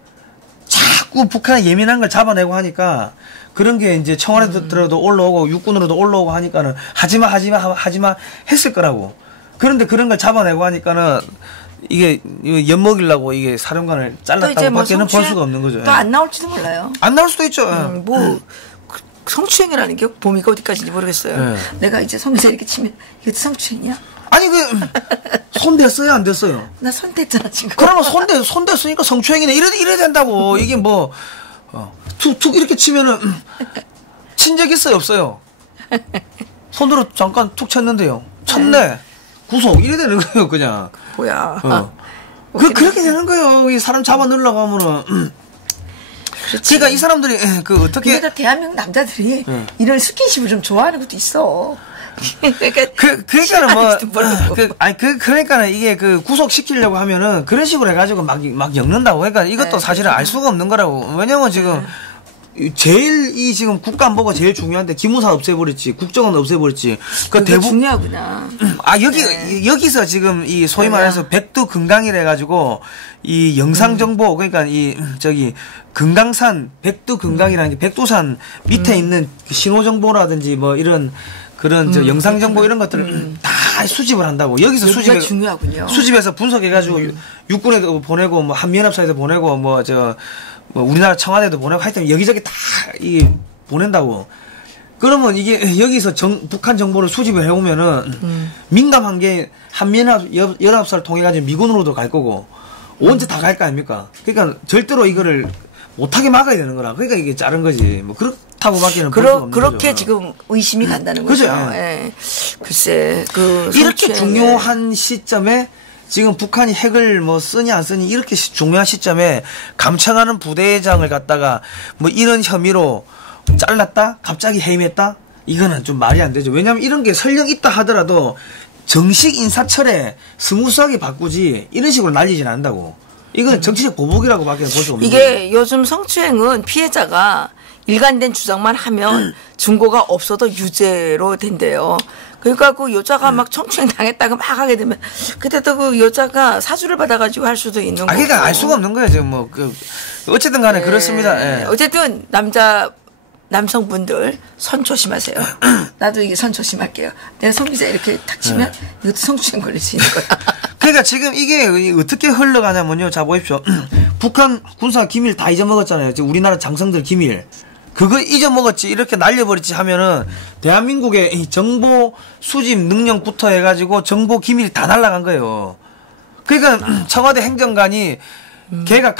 자꾸 북한이 예민한 걸 잡아내고 하니까 그런 게 이제 청와대로도 올라오고 육군으로도 올라오고 하니까는 하지마 했을 거라고. 그런데 그런 걸 잡아내고 하니까는 이게 엿먹이려고 이게 사령관을 잘랐다고 밖에는 볼 수가 없는 거죠. 또 안 나올지도 몰라요. 안 나올 수도 있죠. 성추행이라는 게 범위가 어디까지인지 모르겠어요. 내가 이제 손에서 이렇게 치면 이것도 성추행이야? 아니 손 댔어요 안 됐어요? 나 손 댔잖아 지금. 그러면 손 댔으니까 성추행이네 이래 된다고. 이게 뭐 툭툭 이렇게 치면은 친 적 있어요 없어요? 손으로 잠깐 툭 쳤는데요. 쳤네. 구속 이래 되는 거예요 그냥. 뭐야? 그렇게 되는 거예요. 이 사람 잡아 넣으려고 하면은. 그러니까 이 사람들이 어떻게? 근데 대한민국 남자들이 이런 스킨십을 좀 좋아하는 것도 있어. 그러니까는 그러니까는 이게 구속시키려고 하면은 그런 식으로 해가지고 막 엮는다고. 그러니까 이것도 사실은 알 수가 없는 거라고. 왜냐면 지금 제일 지금 국가안보가 제일 중요한데 기무사 없애버렸지, 국정원 없애버렸지. 그 대부분 중요하구나. 여기서 지금 이 소위 말해서 백두 금강이라 해가지고 이 영상 정보 그러니까 금강산 백두 금강이라는 게 백두산 밑에 있는 신호 정보라든지 뭐 이런 그런 영상 정보 이런 것들을 다 수집을 한다고. 여기서 수집해서 분석해가지고 육군에도 보내고 뭐 한미연합사에도 보내고 뭐 우리나라 청와대도 보내고 하여튼 여기저기 다 보낸다고. 그러면 이게 여기서 북한 정보를 수집을 해오면은 민감한 게 한미연합사를 통해 가지고 미군으로도 갈 거고 언제 다 갈 거 아닙니까? 그러니까 절대로 이거를 못하게 막아야 되는 거라. 그러니까 이게 자른 거지. 뭐 그렇다고밖에는 볼 수가 없는 그렇게 거죠. 지금 의심이 간다는 거죠. 그죠? 예. 글쎄, 이렇게 중요한 시점에 지금 북한이 핵을 뭐 쓰니 안 쓰니 이렇게 중요한 시점에 감청하는 부대장을 갖다가 뭐 이런 혐의로 잘랐다? 갑자기 해임했다? 이거는 좀 말이 안 되죠. 왜냐면 이런 게 설령 있다 하더라도 정식 인사철에 스무스하게 바꾸지 이런 식으로 날리진 않는다고. 이건 정치적 보복이라고 밖에 볼 수 없는 거예요. 이게 요즘 성추행은 피해자가 일관된 주장만 하면 증거가 없어도 유죄로 된대요. 그러니까 그 여자가 막 성추행 당했다고 막 하게 되면 그때도 그 여자가 사주를 받아가지고 할 수도 있는 거고. 그러니까 알 수가 없는 거예요. 지금 뭐 어쨌든 간에 네. 그렇습니다. 예. 어쨌든 남성분들 선 조심하세요. 나도 이게 선 조심할게요. 내가 성 기자 이렇게 탁 치면 이것도 성추행 걸릴 수 있는 거야. 그러니까 지금 이게 어떻게 흘러가냐면요. 자 보십시오. 북한 군사 기밀 다 잊어먹었잖아요. 지금 우리나라 장성들 기밀. 그거 잊어먹었지 이렇게 날려버렸지 하면은 대한민국의 이 정보 수집 능력부터 해가지고 정보 기밀이 다 날아간 거예요. 그러니까 청와대 행정관이 걔가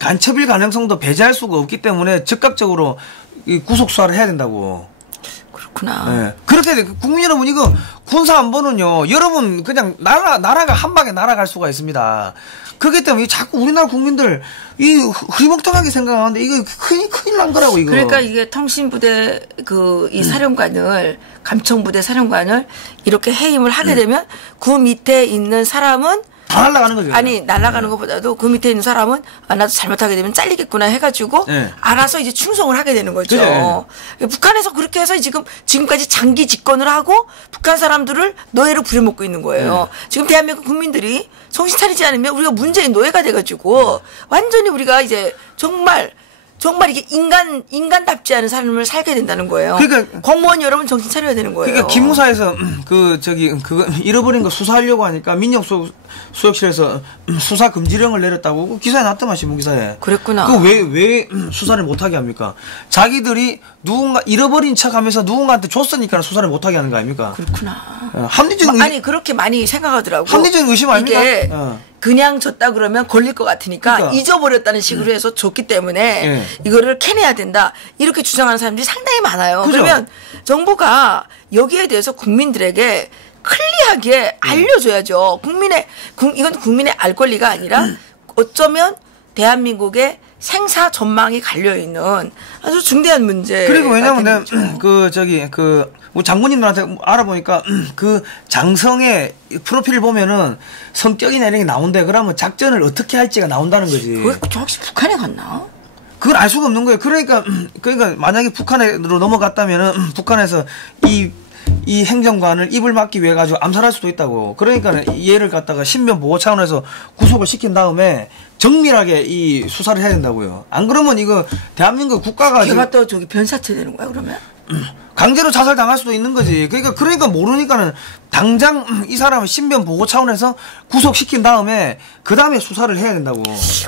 간첩일 가능성도 배제할 수가 없기 때문에 즉각적으로 이 구속 수사를 해야 된다고. 그렇구나. 네. 그렇게 국민 여러분 이거 군사 안보는요. 여러분 그냥 나라가 한 방에 날아갈 수가 있습니다. 그렇기 때문에 자꾸 우리나라 국민들 이 흐리멍텅하게 생각하는데 이거 큰일 난 거라고 이거. 그러니까 이게 통신부대 이 사령관을 감청부대 사령관을 이렇게 해임을 하게 되면 그 밑에 있는 사람은 다 날아가는 거죠. 아니 날아가는 것보다도 그 밑에 있는 사람은 나도 잘못하게 되면 잘리겠구나 해가지고 알아서 이제 충성을 하게 되는 거죠. 그래. 북한에서 그렇게 해서 지금까지 장기 집권을 하고 북한 사람들을 노예로 부려먹고 있는 거예요. 지금 대한민국 국민들이 정신 차리지 않으면 우리가 문재인 노예가 돼가지고 완전히 우리가 이제 정말 이게 인간답지 않은 삶을 살게 된다는 거예요. 그러니까 공무원 여러분 정신 차려야 되는 거예요. 그러니까 기무사에서 그거 잃어버린 거 수사하려고 하니까 민정수석실에서 수사 금지령을 내렸다고 그 기사에 났더만 신문기사에. 그랬구나. 그 왜 수사를 못하게 합니까? 자기들이 누군가 잃어버린 척하면서 누군가한테 줬으니까 수사를 못하게 하는 거 아닙니까? 그렇구나. 합리적인 아니 그렇게 많이 생각하더라고. 합리적인 의심 아닙니까? 이게 그냥 줬다 그러면 걸릴 것 같으니까 그러니까. 잊어버렸다는 식으로 해서 줬기 때문에 이거를 캐내야 된다 이렇게 주장하는 사람들이 상당히 많아요. 그죠? 그러면 정부가 여기에 대해서 국민들에게 클리어하게 알려줘야죠. 이건 국민의 알 권리가 아니라 어쩌면 대한민국의 생사 전망이 갈려있는 아주 중대한 문제. 그리고 왜냐면 내가 우리 장군님들한테 알아보니까 그 장성의 프로필을 보면은 성격이나 이런 게 나온대. 그러면 작전을 어떻게 할지가 나온다는 거지. 그게 혹시 북한에 갔나? 그걸 알 수가 없는 거예요. 그러니까 만약에 북한으로 넘어갔다면은 북한에서 이 행정관을 입을 막기 위해 가지고 암살할 수도 있다고. 그러니까 얘를 갖다가 신변 보호 차원에서 구속을 시킨 다음에 정밀하게 이 수사를 해야 된다고요. 안 그러면 이거 대한민국 국가가 걔가 또 변사체 되는 거야 그러면? 강제로 자살 당할 수도 있는 거지. 그러니까 모르니까는 당장 이 사람을 신변 보호 차원에서 구속시킨 다음에 그 다음에 수사를 해야 된다고.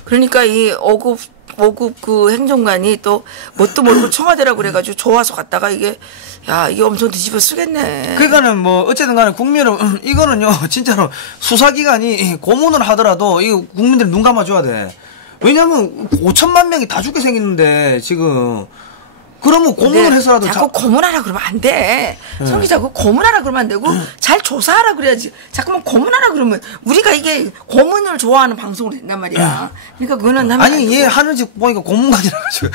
그러니까 이 5급 그 행정관이 또 뭣도 모르고 청와대라고 그래가지고 좋아서 갔다가 이게 엄청 뒤집어 쓰겠네. 그러니까는 뭐 어쨌든 간에 국민은 이거는요 진짜로 수사기관이 고문을 하더라도 이거 국민들이 눈 감아줘야 돼. 왜냐면 5천만 명이 다 죽게 생겼는데 지금. 그러면 고문을 해서라도 자꾸 고문하라 그러면 안 돼. 성 기자 그 고문하라 그러면 안 되고 잘 조사하라 그래야지. 자꾸만 고문하라 그러면 우리가 이게 고문을 좋아하는 방송으로 된단 말이야. 그러니까 그거는 아니 얘 하는 집 보니까 고문관이라 가지고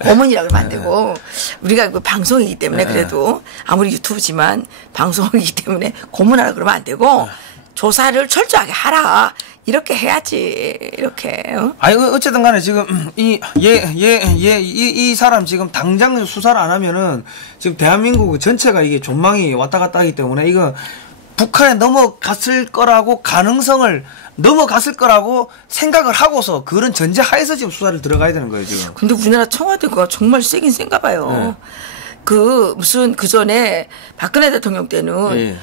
고문이라 그러면 안 되고 우리가 그 방송이기 때문에 그래도 아무리 유튜브지만 방송이기 때문에 고문하라 그러면 안 되고 조사를 철저하게 하라. 이렇게 해야지. 이렇게. 아니 어쨌든 간에 지금 이 사람 지금 당장 수사를 안 하면은 지금 대한민국 전체가 이게 전망이 왔다 갔다 하기 때문에 이거 북한에 넘어갔을 거라고 가능성을 넘어갔을 거라고 생각을 하고서 그런 전제하에서 지금 수사를 들어가야 되는 거예요 지금. 근데 우리나라 청와대가 정말 세긴 센가 봐요. 그 전에 박근혜 대통령 때는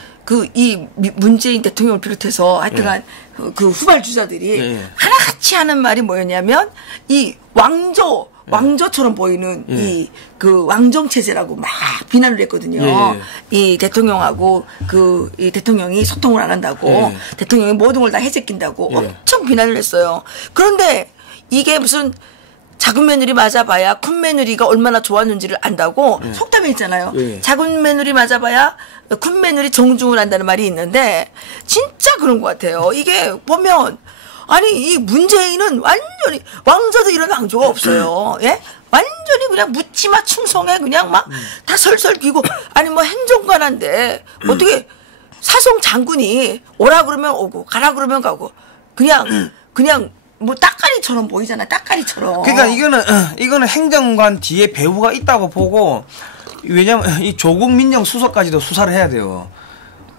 이 문재인 대통령을 비롯해서 하여튼간 그 후발 주자들이 하나같이 하는 말이 뭐였냐면 이 왕조 왕조처럼 보이는 이 그 왕정 체제라고 막 비난을 했거든요. 예. 이 대통령하고 이 대통령이 소통을 안 한다고 대통령이 모든 걸 다 해제낀다고 엄청 비난을 했어요. 그런데 이게 무슨 작은 며느리 맞아봐야 큰 며느리가 얼마나 좋았는지를 안다고 속담이 있잖아요. 작은 며느리 맞아봐야 큰 며느리 정중을 한다는 말이 있는데 진짜 그런 것 같아요. 이게 보면 아니 이 문재인은 완전히 왕조도 이런 왕조가 없어요. 예? 완전히 그냥 묻지마 충성에 그냥 막 다 설설 끼고 아니 뭐 행정관한데 어떻게 사성 장군이 오라 그러면 오고 가라 그러면 가고 그냥 뭐 따까리처럼 보이잖아. 따까리처럼. 그러니까 이거는 행정관 뒤에 배후가 있다고 보고 왜냐면 이 조국 민정수석까지도 수사를 해야 돼요.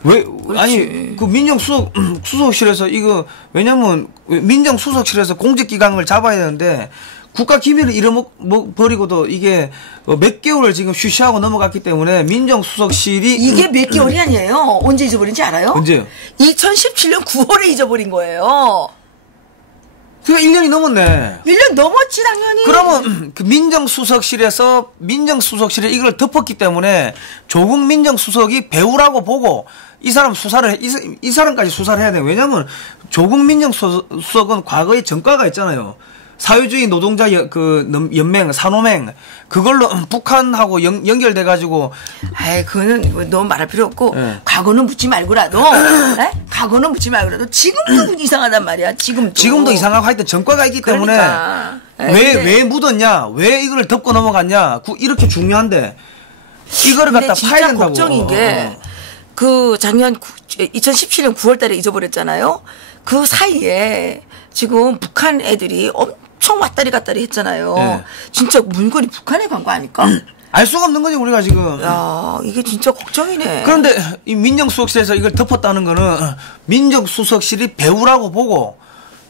왜 그렇지. 아니 그 민정수석실에서 이거 왜냐면 민정수석실에서 공직기강을 잡아야 되는데 국가 기밀을 잃어버리고도 이게 몇 개월을 지금 쉬쉬하고 넘어갔기 때문에 민정수석실이 이게 몇 개월이 아니에요. 언제 잊어버린지 알아요? 언제요? 2017년 9월에 잊어버린 거예요. 그게 1년이 넘었네. 1년 넘었지 당연히. 그러면 그 민정수석실에 이걸 덮었기 때문에 조국 민정수석이 배우라고 보고 이 사람까지 수사를 해야 돼요. 왜냐면 조국 민정수석은 과거에 전과가 있잖아요. 사회주의 노동자 연맹 산호맹 그걸로 북한하고 연결돼 가지고 아이 그거는 뭐 너무 말할 필요 없고 과거는 묻지 말고라도 과거는 묻지 말고라도 지금도 이상하단 말이야. 지금도 이상하고 하여튼 전과가 있기 때문에 그러니까. 왜 묻었냐 왜 이걸 덮고 넘어갔냐 이렇게 중요한데 이거를 갖다 파야 된다고. 걱정인 게 그 작년 2017년 9월달에 잊어버렸잖아요. 그 사이에 지금 북한 애들이 엄청 왔다리 갔다리 했잖아요. 네. 진짜 물건이 북한에 간 거 아닐까? 알 수가 없는 거지 우리가 지금. 야 이게 진짜 걱정이네. 그런데 이 민정수석실에서 이걸 덮었다는 거는 민정수석실이 배우라고 보고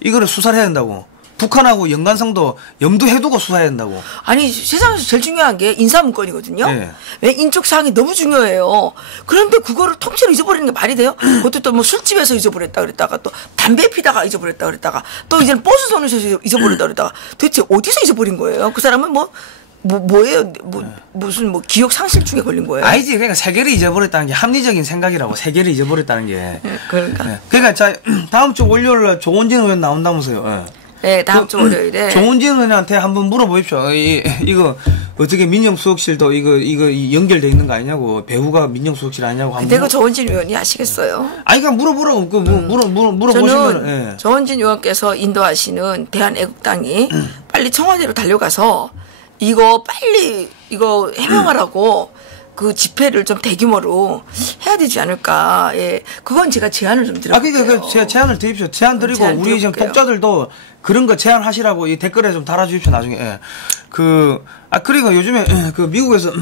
이거를 수사를 해야 된다고. 북한하고 연관성도 염두해 두고 수사해야 된다고. 아니 세상에서 제일 중요한 게 인사문건이거든요. 네. 왜 인적 사항이 너무 중요해요. 그런데 그거를 통째로 잊어버리는 게 말이 돼요? 그것도 또 뭐 술집에서 잊어버렸다 그랬다가 또 담배 피다가 잊어버렸다 그랬다가 또 이제는 버스 손에서 잊어버렸다 그랬다가 도대체 어디서 잊어버린 거예요? 그 사람은 뭐예요? 무슨 기억 상실증에 걸린 거예요? 아니지. 그러니까 세계를 잊어버렸다는 게 합리적인 생각이라고. 세계를 잊어버렸다는 게. 그러니까. 네. 그러니까 자 다음 주 월요일에 조원진 의원 나온다면서요. 네. 네, 다음 주 월요일에. 조원진 의원한테 한번 물어보십시오. 이거 어떻게 민정수석실도 이거 연결돼 있는 거 아니냐고. 배우가 민정수석실 아니냐고. 근데 그 조원진 의원이 아시겠어요? 아니 그냥 물어보라고. 물어보시면. 저는 예. 조원진 의원께서 인도하시는 대한애국당이 빨리 청와대로 달려가서 이거 빨리 이거 해명하라고 그 집회를 좀 대규모로 해야 되지 않을까. 예. 그건 제가 제안을 좀 드려볼게요. 그러니까 제가 제안을 드립시오. 제안 드리고 우리 지금 독자들도 그런 거 제안하시라고 이 댓글에 좀 달아주십시오. 나중에. 예. 그리고 요즘에 그 미국에서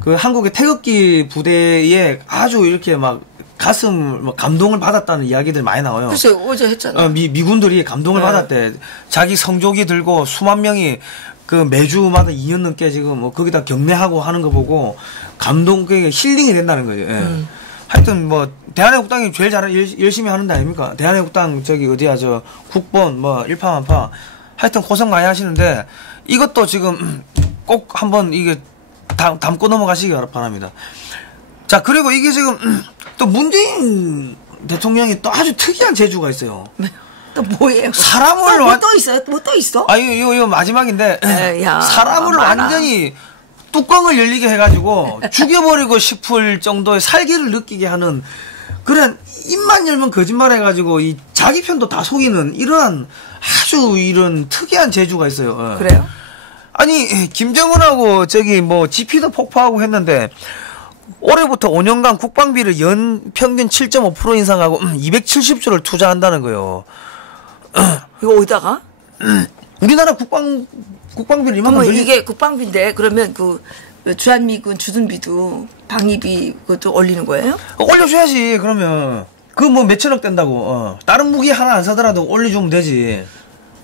그 한국의 태극기 부대에 아주 이렇게 막 감동을 받았다는 이야기들 많이 나와요. 글쎄 어제 했잖아요. 미군들이 감동을 받았대. 자기 성조기 들고 수만 명이 그 매주마다 2년 넘게 지금 거기다 경례하고 하는 거 보고 그게 힐링이 된다는 거죠. 예. 하여튼 대한애국당이 제일 열심히 하는 데 아닙니까? 대한애국당 국본 일파만파 하여튼 고생 많이 하시는데 이것도 지금 꼭 한번 이게 담고 넘어가시기 바랍니다. 자 그리고 이게 지금 또 문재인 대통령이 또 아주 특이한 재주가 있어요. 또 뭐예요? 사람을 뭐 또 있어요? 뭐 또 있어? 이거 마지막인데 야, 사람을 완전히 뚜껑을 열리게 해가지고 죽여버리고 싶을 정도의 살기를 느끼게 하는 그런 입만 열면 거짓말 해가지고 이 자기 편도 다 속이는 이런 이런 특이한 재주가 있어요. 그래요? 아니 김정은하고 GP도 폭파하고 했는데 올해부터 5년간 국방비를 연 평균 7.5% 인상하고 270조를 투자한다는 거예요. 이거 어디다가? 우리나라 국방비를 이만큼 이게 국방비인데 그러면 주한미군 주둔비도 방위비 그것도 올리는 거예요? 올려줘야지. 그러면 몇천억 된다고. 다른 무기 하나 안 사더라도 올려주면 되지.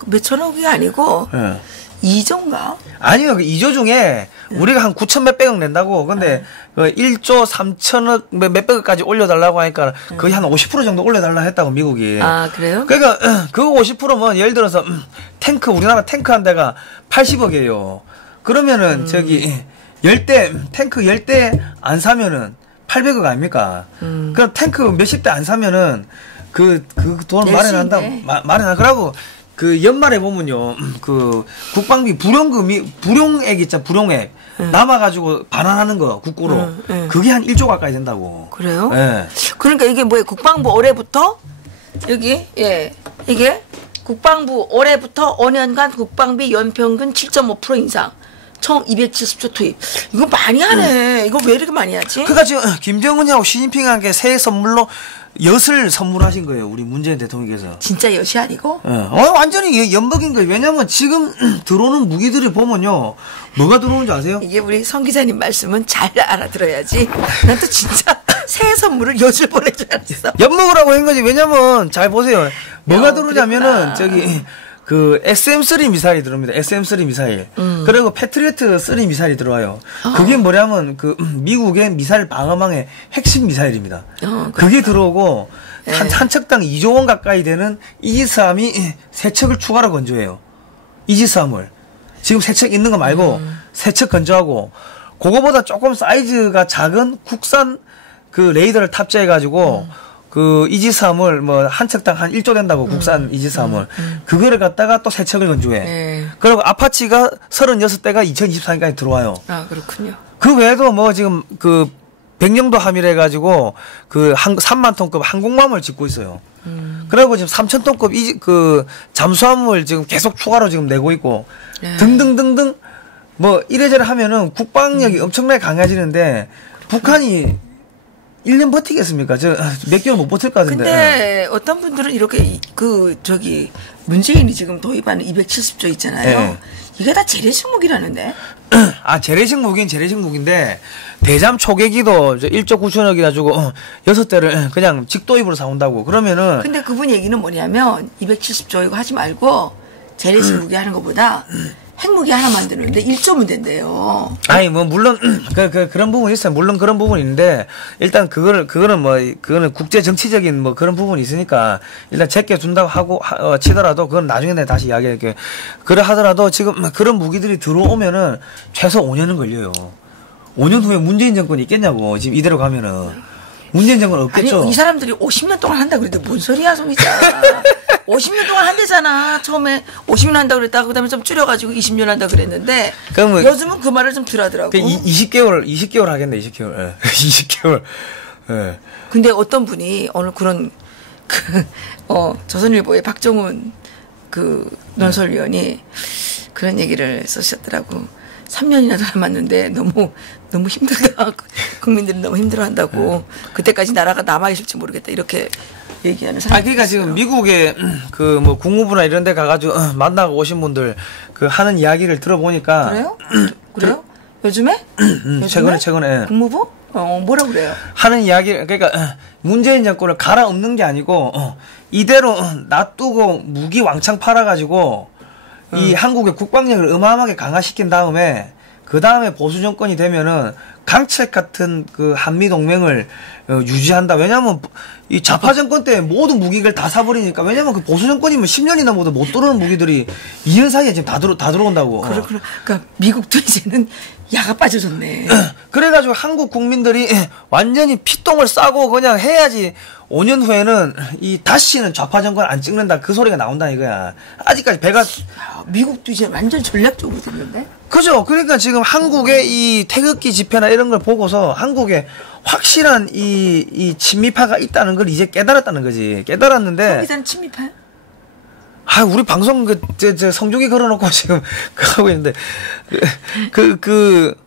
몇천억이 아니고 예. 2조인가? 아니요, 그 2조 중에 우리가 한 9천 몇백억 낸다고. 근데 그 1조 3천억 몇백억까지 올려달라고 하니까 거의 한 50% 정도 올려달라 했다고 미국이. 아, 그래요? 그러니까 그 50%면 예를 들어서 탱크 우리나라 탱크 한 대가 80억이에요. 그러면은 저기 탱크 10대 안 사면은 800억 아닙니까? 그럼 탱크 몇십 대 안 사면은 그 돈 마련한다. 마련하라고. 그 연말에 보면요, 그 국방비 불용액 있잖아, 불용액. 남아가지고 반환하는 거, 국고로. 그게 한 1조 가까이 된다고. 그래요? 예. 그러니까 이게 뭐예요? 국방부 올해부터, 여기, 예, 이게 국방부 올해부터 5년간 국방비 연평균 7.5% 인상. 총 270조 투입. 이거 많이 하네. 이거 왜 이렇게 많이 하지? 그니까 지금 김정은하고 시진핑한테 새해 선물로 엿을 선물하신 거예요. 우리 문재인 대통령께서. 진짜 엿이 아니고? 완전히 연복인 거예요. 왜냐면 지금 들어오는 무기들이 보면요. 뭐가 들어오는지 아세요? 이게 우리 성 기자님 말씀은 잘 알아들어야지. 난 또 진짜 새해 선물을 엿을 보내줄 알았어. 엿 먹으라고 한 거지. 왜냐면 잘 보세요. 뭐가 들어오냐면은 그랬구나. 저기 그 SM3 미사일이 들어옵니다. SM3 미사일. 그리고 패트리어트 3 미사일이 들어와요. 그게 뭐냐면 그 미국의 미사일 방어망의 핵심 미사일입니다. 그게 들어오고 한 척당 2조 원 가까이 되는 이지스함이 세 척을 추가로 건조해요. 이지스함을. 지금 세 척 있는 거 말고 세 척 건조하고 그거보다 조금 사이즈가 작은 국산 그 레이더를 탑재해 가지고 그 이지스함을 뭐 한 척당 한 1조 된다고 국산 이지스함을 그거를 갖다가 또 세 척을 건조해. 네. 그리고 아파치가 36대가 2024년까지 들어와요. 아, 그렇군요. 그 외에도 뭐 지금 그 백령도 함유를 해가지고 그 3만 톤급 항공모함을 짓고 있어요. 그리고 지금 3천 톤급 그 잠수함을 지금 계속 추가로 지금 내고 있고 등등등등 뭐 이래저래 하면은 국방력이 엄청나게 강해지는데 북한이 1년 버티겠습니까? 몇 개월 못 버틸 것 같은데. 근데 어떤 분들은 이렇게 문재인이 지금 도입하는 270조 있잖아요. 네. 이게 다 재래식 무기라는데. 재래식 무기는 재래식 무기인데 대잠 초계기도 1조 9천억이나 주고 6대를 그냥 직도입으로 사온다고. 그러면은 근데 그분 얘기는 뭐냐면 270조 이거 하지 말고 재래식 무기 하는 것보다 핵무기 하나 만드는데 1조면 된대요. 아니, 뭐, 물론, 그런 부분이 있어요. 물론 그런 부분이 있는데, 일단 그거는 국제 정치적인 뭐 그런 부분이 있으니까, 일단 제껴준다고 하고, 치더라도, 그건 나중에 내가 다시 이야기할게요. 그래 하더라도 지금 그런 무기들이 들어오면은 최소 5년은 걸려요. 5년 후에 문재인 정권이 있겠냐고, 지금 이대로 가면은. 문재인 정권 없겠죠. 아니, 이 사람들이 50년 동안 한다 그랬는데 뭔 소리야, 송이자. 50년 동안 한대잖아. 처음에 50년 한다 그랬다가 그다음에 좀 줄여가지고 20년 한다 그랬는데 그러면 요즘은 그 말을 좀 덜하더라고. 20개월 하겠네, 20개월. 예. 20개월. 예. 근데 어떤 분이 오늘 그런 조선일보의 박정훈 그 논설위원이 그런 얘기를 쓰셨더라고. 3년이나 남았는데 너무 힘들다. 국민들이 너무 힘들어한다고. 그때까지 나라가 남아 있을지 모르겠다. 이렇게 얘기하는 사람. 그러니까 지금 미국의 그 뭐 국무부나 이런 데 가가지고 만나고 오신 분들 그 하는 이야기를 들어보니까. 그래요? 그래요? 요즘에? 최근에. 국무부? 뭐라 그래요? 하는 이야기, 그러니까 문재인 정권을 갈아엎는 게 아니고 이대로 놔두고 무기 왕창 팔아가지고 이 한국의 국방력을 어마어마하게 강화시킨 다음에 그 다음에 보수 정권이 되면은 강철 같은 그 한미 동맹을 유지한다. 왜냐하면 이 좌파 정권 때 모든 무기를 다 사버리니까. 왜냐면 그 보수 정권이면 10년이 넘어도 못 들어오는 무기들이 2년 사이에 지금 다 들어온다고. 그러니까 미국도 이제는 야가 빠져졌네. 그래가지고 한국 국민들이 완전히 피똥을 싸고 그냥 해야지 5년 후에는 이 다시는 좌파 정권 안 찍는다 그 소리가 나온다 이거야. 아직까지 배가. 미국도 이제 완전 전략적으로 됐는데. 그죠. 그러니까 지금 한국의 이 태극기 집회나 이런 걸 보고서 한국에 확실한 이 친미파가 있다는 걸 이제 깨달았다는 거지. 깨달았는데. 거기서는 친미파요? 우리 방송 성조기 걸어놓고 지금 하고 있는데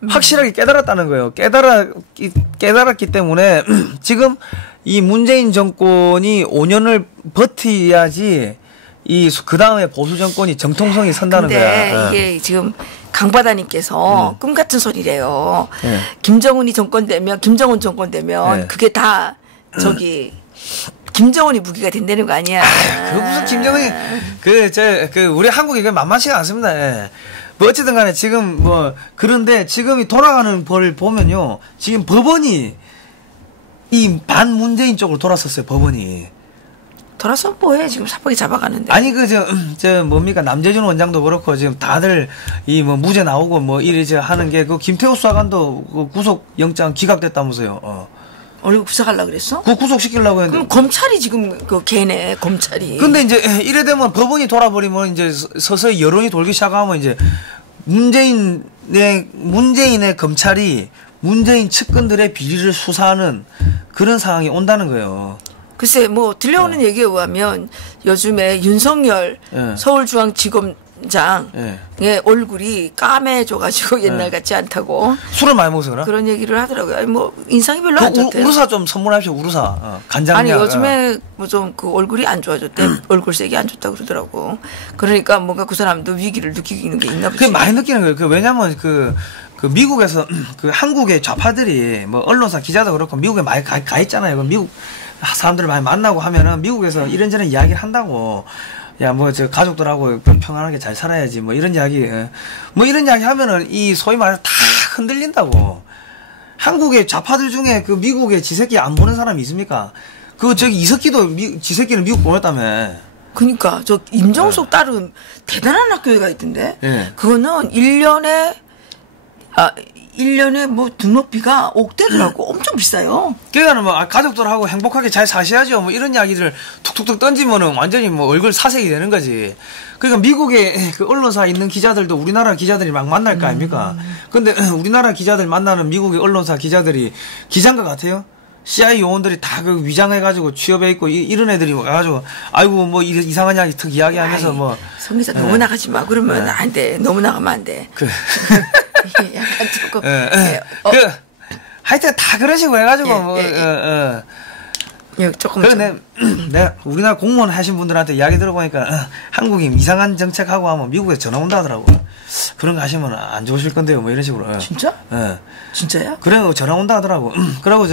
확실하게 깨달았다는 거예요. 깨달았기 때문에 지금 이 문재인 정권이 5년을 버텨야지 그 다음에 보수 정권이 정통성이 선다는 거야. 근데 이게 지금 강바다님께서 꿈 같은 소리래요. 네. 김정은 정권 되면 네. 그게 다 김정은이 무기가 된다는 거 아니야? 무슨 김정은이 우리 한국이 만만치가 않습니다. 예. 뭐 어쨌든 간에 지금 뭐 그런데 지금 이 돌아가는 벌을 보면요. 지금 법원이 이 반문재인 쪽으로 돌았었어요. 법원이. 돌아서 뭐해 지금 사법이 잡아가는데. 아니 저 뭡니까 남재준 원장도 그렇고 지금 다들 이 뭐 무죄 나오고 뭐 이래 저 하는 게 그 김태호 수사관도 그 구속 영장 기각됐다면서요. 얼굴 구속하려고 그랬어? 그 구속시키려고 했는데. 그럼 검찰이 지금 그 걔네 검찰이. 근데 이제 이래 되면 법원이 돌아버리면 이제 서서히 여론이 돌기 시작하면 이제 문재인의 검찰이 문재인 측근들의 비리를 수사하는 그런 상황이 온다는 거예요. 글쎄 뭐 들려오는 얘기에 의하면 요즘에 윤석열 서울중앙지검장의 얼굴이 까매져가지고 옛날 같지 않다고 술을 많이 먹어서 그래? 그런 얘기를 하더라고요. 아니 뭐 인상이 별로 안 좋대요. 우루사 좀 선물하십시오. 우루사 간장약. 아니 요즘에 뭐 좀 그 얼굴이 안 좋아졌대. 얼굴색이 안 좋다고 그러더라고. 그러니까 뭔가 그 사람도 위기를 느끼는 게 있나 보지. 그게 많이 느끼는 거예요. 왜냐면 그 미국에서 그 한국의 좌파들이 뭐 언론사 기자도 그렇고 미국에 많이 가 있잖아요. 그 미국 사람들을 많이 만나고 하면은 미국에서 이런저런 이야기를 한다고. 야, 뭐, 저, 가족들하고 평안하게 잘 살아야지. 뭐, 이런 이야기. 뭐, 이런 이야기 하면은 이 소위 말해서 다 흔들린다고. 한국의 좌파들 중에 그 미국의 지새끼 안 보는 사람이 있습니까? 이석기도 지새끼는 미국 보냈다며. 그니까, 저, 임정숙 딸은 대단한 학교가 있던데. 네. 그거는 1년에 뭐 등록비가 억대더라고. 엄청 비싸요. 그러니까 뭐 가족들하고 행복하게 잘 사셔야죠. 뭐 이런 이야기를 툭툭툭 던지면은 완전히 뭐 얼굴 사색이 되는 거지. 그러니까 미국에 그 언론사 있는 기자들도 우리나라 기자들이 막 만날 거 아닙니까? 근데 우리나라 기자들 만나는 미국의 언론사 기자들이 기자인 것 같아요? CIA 요원들이 다 그 위장해가지고 취업해 있고 이런 애들이 와가지고 아이고 뭐 이상한 이야기 툭 이야기하면서 뭐 성 기자 너무 나가지 마. 그러면 안 돼. 너무 나가면 안 돼. 약간 조금. 하여튼 다 그런 식으로 해가지고 조금. 그래, 내가 우리나라 공무원 하신 분들한테 이야기 들어보니까 한국이 이상한 정책하고 하면 미국에 전화 온다 하더라고. 그런 거 하시면 안 좋으실 건데요. 뭐 이런 식으로. 진짜? 예. 진짜야? 그래 전화 온다 하더라고. 그러고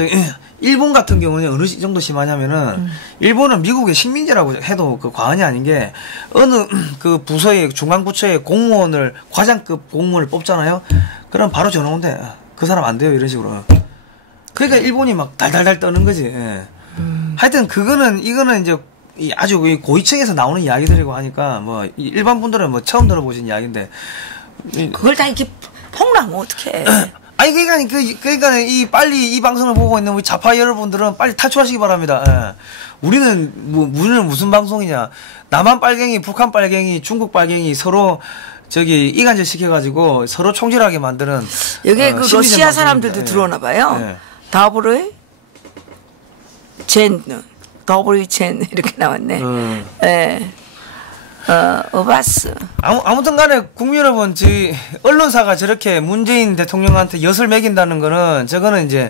일본 같은 경우는 어느 정도 심하냐면은 일본은 미국의 식민지라고 해도 그 과언이 아닌 게 어느 그 부서의 중앙부처의 공무원을 과장급 공무원을 뽑잖아요. 그럼 바로 전화 온대. 그 사람 안 돼요. 이런 식으로. 그러니까 일본이 막 달달달 떠는 거지. 예. 하여튼 이거는 이제 아주 고위층에서 나오는 이야기들이고 하니까 뭐 일반 분들은 뭐 처음 들어보신 이야기인데 그걸 다 이렇게 폭로하면 어떡해. 아니 그러니까 빨리 이 방송을 보고 있는 우리 좌파 여러분들은 빨리 탈출하시기 바랍니다. 예. 우리는 무슨 방송이냐? 남한 빨갱이, 북한 빨갱이, 중국 빨갱이 서로 이간질 시켜가지고 서로 총질하게 만드는 여기에 그 러시아 사람들도 들어오나 봐요. 예. 더블유 첸 이렇게 나왔네. 예. 오바스. 아무튼 간에 국민 여러분, 언론사가 저렇게 문재인 대통령한테 엿을 매긴다는 거는, 저거는 이제,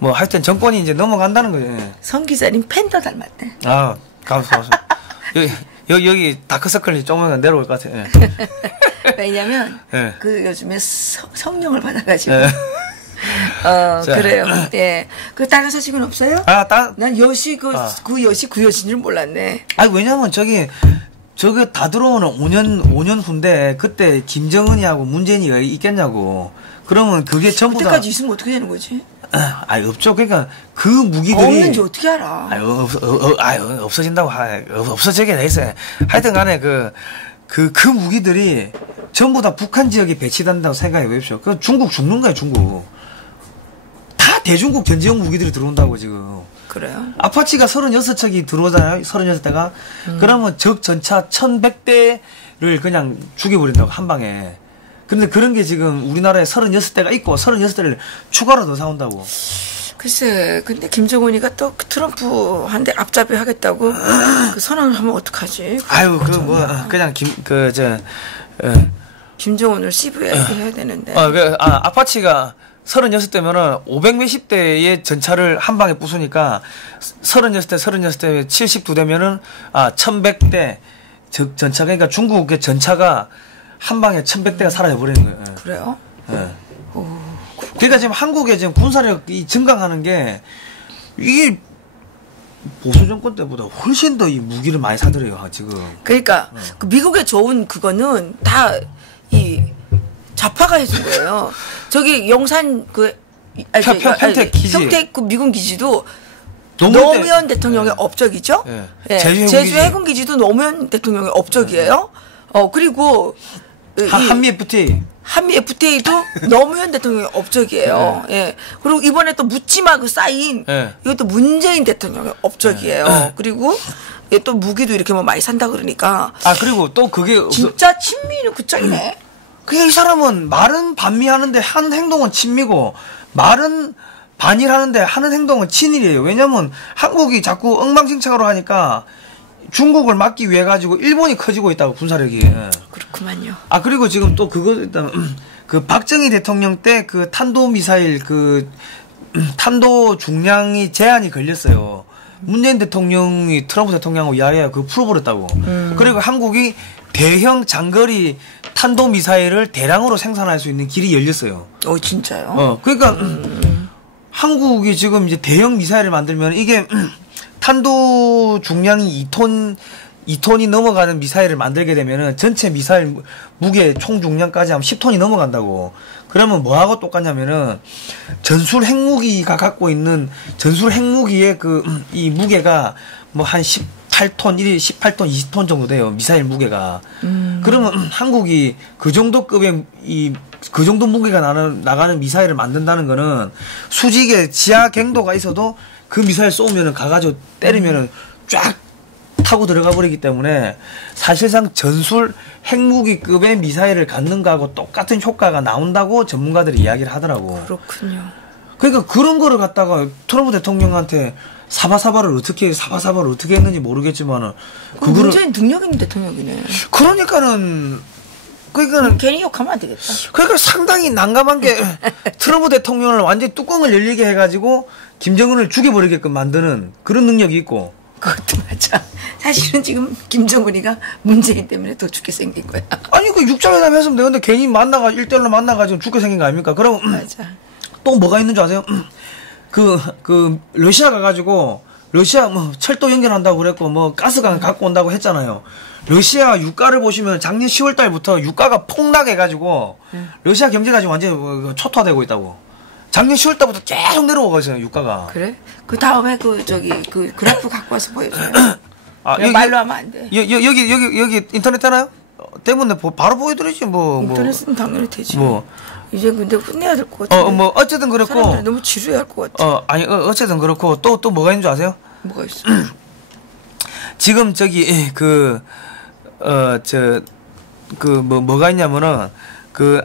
하여튼 정권이 이제 넘어간다는 거예요. 성 기자님 팬더 닮았대. 가만있어. 여기 다크서클이 조금만 내려올 것 같아. 예. 왜냐면, 예. 요즘에 성령을 받아가지고. 예. 그래요. 예. 다른 소식은 없어요? 난 여시, 그 여시 줄 몰랐네. 왜냐면 저거 다 들어오는 5년 후인데, 그때 김정은이하고 문재인이가 있겠냐고. 그러면 그게 전부 다. 그때까지 있으면 어떻게 되는 거지? 없죠. 그러니까 그 무기들이. 없는지 어떻게 알아? 없어진다고 없어지게 돼 있어요. 하여튼 간에 그 무기들이 전부 다 북한 지역에 배치된다고 생각해 보십시오. 중국 죽는 거예요, 중국. 다 대중국 견제용 무기들이 들어온다고 지금. 그래요? 아파치가 36척이 들어오잖아요. 36대가. 그러면 적 전차 1100대를 그냥 죽여버린다고, 한 방에. 근데 그런 게 지금 우리나라에 36대가 있고 36대를 추가로 더 사온다고. 글쎄, 근데 김정은이가 또 트럼프한테 앞잡이 하겠다고 그 선언을 하면 어떡하지? 그냥 김정은을 CVI를 해야 되는데. 아파치가 36대면은 500몇십 대의 전차를 한 방에 부수니까 36대 72대면은 1100대 전차, 그러니까 중국의 전차가 한 방에 1100대가 사라져 버리는 거예요. 그래요? 예. 그러니까 지금 한국의 지금 군사력이 증강하는 게 이게 보수 정권 때보다 훨씬 더 이 무기를 많이 사들여요 지금. 그러니까 그 미국에 좋은 그거는 다 이 좌파가 해준 거예요. 저기 영산 평택 기지. 평택 그 미군 기지도 노무현 대통령의 업적이죠. 네. 예. 제주 해군 기지도 노무현 대통령의 업적이에요. 그리고 한미 FTA. 한미 FTA도 노무현 대통령의 업적이에요. 예. 그리고 이번에 또 묻지마 그 사인 이것도 문재인 대통령의 업적이에요. 그리고 또 무기도 이렇게 뭐 많이 산다 그러니까. 그리고 또 그게 진짜 친미는 그 짝이네. 그냥 이 사람은 말은 반미하는데 하는 행동은 친미고 말은 반일하는데 하는 행동은 친일이에요. 왜냐면 한국이 자꾸 엉망진창으로 하니까 중국을 막기 위해 가지고 일본이 커지고 있다고 군사력이. 그렇구만요. 그리고 지금 또 그거 일단 그 박정희 대통령 때 그 탄도 미사일 그 탄도 중량이 제한이 걸렸어요. 문재인 대통령이 트럼프 대통령하고 야야 그 풀어버렸다고. 그리고 한국이 대형 장거리 탄도 미사일을 대량으로 생산할 수 있는 길이 열렸어요. 진짜요? 그러니까 한국이 지금 이제 대형 미사일을 만들면 이게 탄도 중량이 2톤이 넘어가는 미사일을 만들게 되면은 전체 미사일 무게 총 중량까지 하면 10톤이 넘어간다고. 그러면 뭐하고 똑같냐면은 전술 핵무기가 갖고 있는 전술 핵무기의 이 무게가 뭐 한 18톤, 18톤, 20톤 정도 돼요. 미사일 무게가. 그러면 한국이 그 정도 급의 그 정도 무게가 나가는 미사일을 만든다는 거는 수직에 지하 갱도가 있어도 그 미사일 쏘면은 가가지고 때리면은 쫙 타고 들어가 버리기 때문에 사실상 전술 핵무기급의 미사일을 갖는 거하고 똑같은 효과가 나온다고 전문가들이 이야기를 하더라고. 그렇군요. 그러니까 그런 거를 갖다가 트럼프 대통령한테 사바사바를 어떻게 했는지 모르겠지만은 그거를 문재인 능력 있는 대통령이네. 그러니까는 괜히 욕하면 안 되겠다. 그러니까 상당히 난감한 게 트럼프 대통령을 완전히 뚜껑을 열리게 해가지고 김정은을 죽여버리게끔 만드는 그런 능력이 있고. 그것도 맞아. 사실은 지금 김정은이가 문재인 때문에 더 죽게 생긴 거야. 아니 그 육자회담 했으면 되는데 괜히 만나가 1대1로 만나가지고 죽게 생긴 거 아닙니까? 그럼 맞아. 또 뭐가 있는 줄 아세요? 러시아 가가지고 러시아 뭐 철도 연결한다고 그랬고 뭐 가스관 갖고 온다고 했잖아요. 러시아 유가를 보시면 작년 10월 달부터 유가가 폭락해가지고 러시아 경제가 지금 완전히 초토화되고 있다고. 작년 10월 달부터 계속 내려오고 있어요 유가가. 그래? 그 다음에 그 그래프 갖고 와서 보여줘요. 말로 하면 안 돼. 여기 인터넷 되나요? 때문에 바로 보여드리지 뭐. 인터넷은 당연히 되지. 뭐. 이제 근데 혼내야 될 것 같아. 뭐 어쨌든 그렇고. 사람들이 너무 지루해할 것 같아. 어쨌든 그렇고 또 뭐가 있는 줄 아세요? 뭐가 있어? 지금 저기 뭐가 있냐면은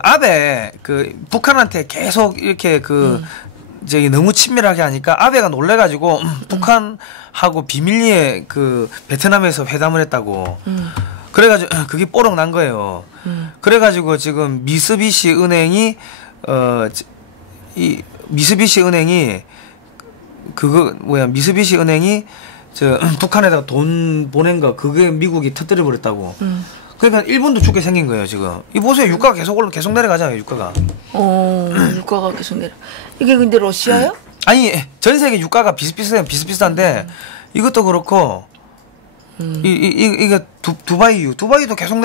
아베 북한한테 계속 이렇게 저기 너무 친밀하게 하니까 아베가 놀래가지고 북한하고 비밀리에 베트남에서 회담을 했다고. 그래가지고 그게 뽀록 난 거예요. 그래가지고 지금 미쓰비시 은행이 북한에다가 돈 보낸 거 그게 미국이 터뜨려 버렸다고. 그러니까 일본도 죽게 생긴 거예요 지금. 이 보세요 유가가 계속 내려가잖아요 유가가. 유가가 계속 내려. 이게 근데 러시아요? 아니 전 세계 유가가 비슷비슷한데 이것도 그렇고 이게 두바이도 계속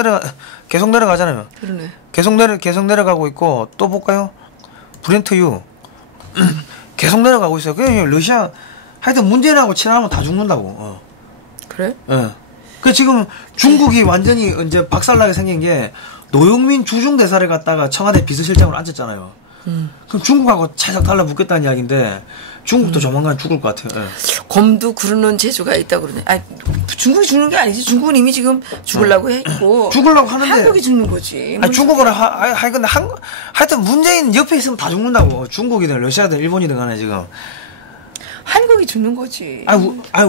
내려가잖아요. 그러네. 계속 내려가고 있고 또 볼까요? 브렌트유 계속 내려가고 있어요. 그냥 러시아 하여튼 문재인하고 친하면 다 죽는다고. 그래? 그 지금 중국이 완전히 이제 박살나게 생긴 게 노영민 주중대사를 갖다가 청와대 비서실장으로 앉혔잖아요. 그럼 중국하고 차작 달라붙겠다는 이야기인데 중국도 조만간 죽을 것 같아요. 검도 구르는 재주가 있다고 그러네. 중국이 죽는 게 아니지. 중국은 이미 지금 죽으려고 했고. 죽으려고 하는데. 한국이 죽는 거지. 중국은 근데 하여튼 문재인 옆에 있으면 다 죽는다고. 중국이든 러시아든 일본이든 간에 지금. 한국이 죽는 거지.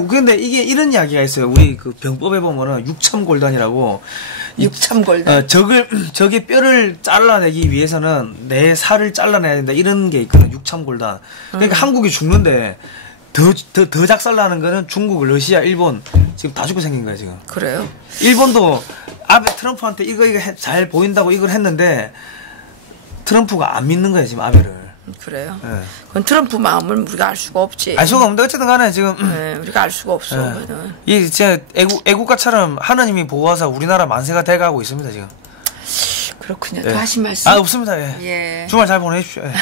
근데 이게 이런 이야기가 있어요. 우리 병법에 보면은 육참골단이라고. 육참골단. 적의 뼈를 잘라내기 위해서는 내 살을 잘라내야 된다. 이런 게 있거든. 육참골단. 그러니까 한국이 죽는데 더 작살나는 거는 중국, 러시아, 일본 지금 다 죽고 생긴 거야 지금. 그래요? 일본도 아베 트럼프한테 이거 잘 보인다고 이걸 했는데 트럼프가 안 믿는 거야 지금 아베를. 그래요. 예. 그건 트럼프 마음을 우리가 알 수가 없지. 알 수가 없는데 어쨌든 간에 지금 네, 우리가 알 수가 없어. 그거는. 이 진짜 애국가처럼 하느님이 보호하사 우리나라 만세가 돼가고 있습니다 지금. 그렇군요. 예. 또 하신 말씀? 없습니다. 예. 예. 주말 잘 보내십시오. 예.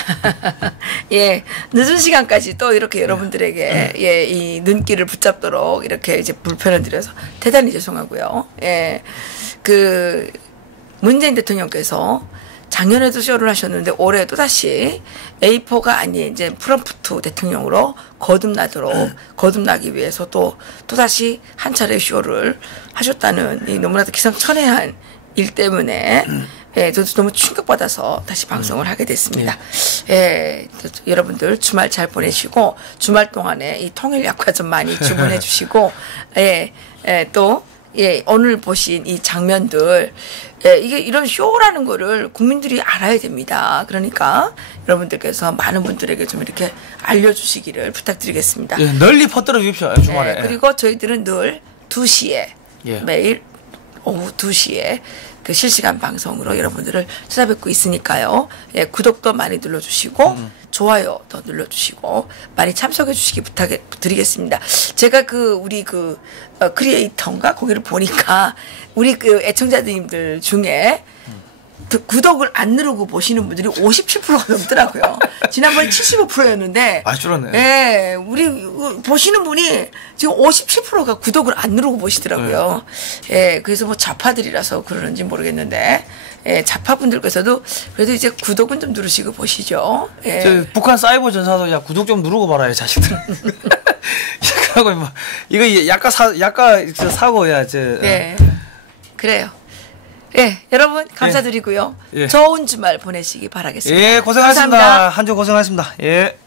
예, 늦은 시간까지 또 이렇게 여러분들에게 예, 이 눈길을 붙잡도록 이렇게 이제 불편을 드려서 대단히 죄송하고요. 예, 그 문재인 대통령께서 작년에도 쇼를 하셨는데 올해 또 다시 A4가 아닌 이제 프롬프트 대통령으로 거듭나기 위해서 또 다시 한 차례 쇼를 하셨다는 이 너무나도 기상천외한 일 때문에 예, 저도 너무 충격받아서 다시 방송을 하게 됐습니다. 예, 여러분들 주말 잘 보내시고 주말 동안에 이 통일 약화 좀 많이 주문해 주시고 또 오늘 보신 이 장면들 이게 이런 쇼라는 거를 국민들이 알아야 됩니다. 그러니까 여러분들께서 많은 분들에게 좀 이렇게 알려주시기를 부탁드리겠습니다. 예, 널리 퍼뜨려 주십시오 주말에. 그리고 저희들은 늘 2시에 예. 매일 오후 2시에 그 실시간 방송으로 여러분들을 찾아뵙고 있으니까요. 예, 구독도 많이 눌러주시고 좋아요도 눌러주시고 많이 참석해 주시기 부탁드리겠습니다. 제가 우리 크리에이터인가 거기를 보니까 우리 그 애청자님들 중에 구독을 안 누르고 보시는 분들이 57%가 넘더라고요. 지난번에 75%였는데. 아, 줄었네. 예, 우리 보시는 분이 지금 57%가 구독을 안 누르고 보시더라고요. 예, 그래서 뭐 좌파들이라서 그러는지 모르겠는데, 예, 좌파분들께서도 그래도 이제 구독은 좀 누르시고 보시죠. 예. 북한 사이버 전사도 야 구독 좀 누르고 봐라, 자식들. 그러고 뭐 이거 약가 사고야, 네, 그래요. 예, 여러분 감사드리고요. 예. 좋은 주말 보내시기 바라겠습니다. 예, 고생하셨습니다. 감사합니다. 한 주 고생하셨습니다. 예.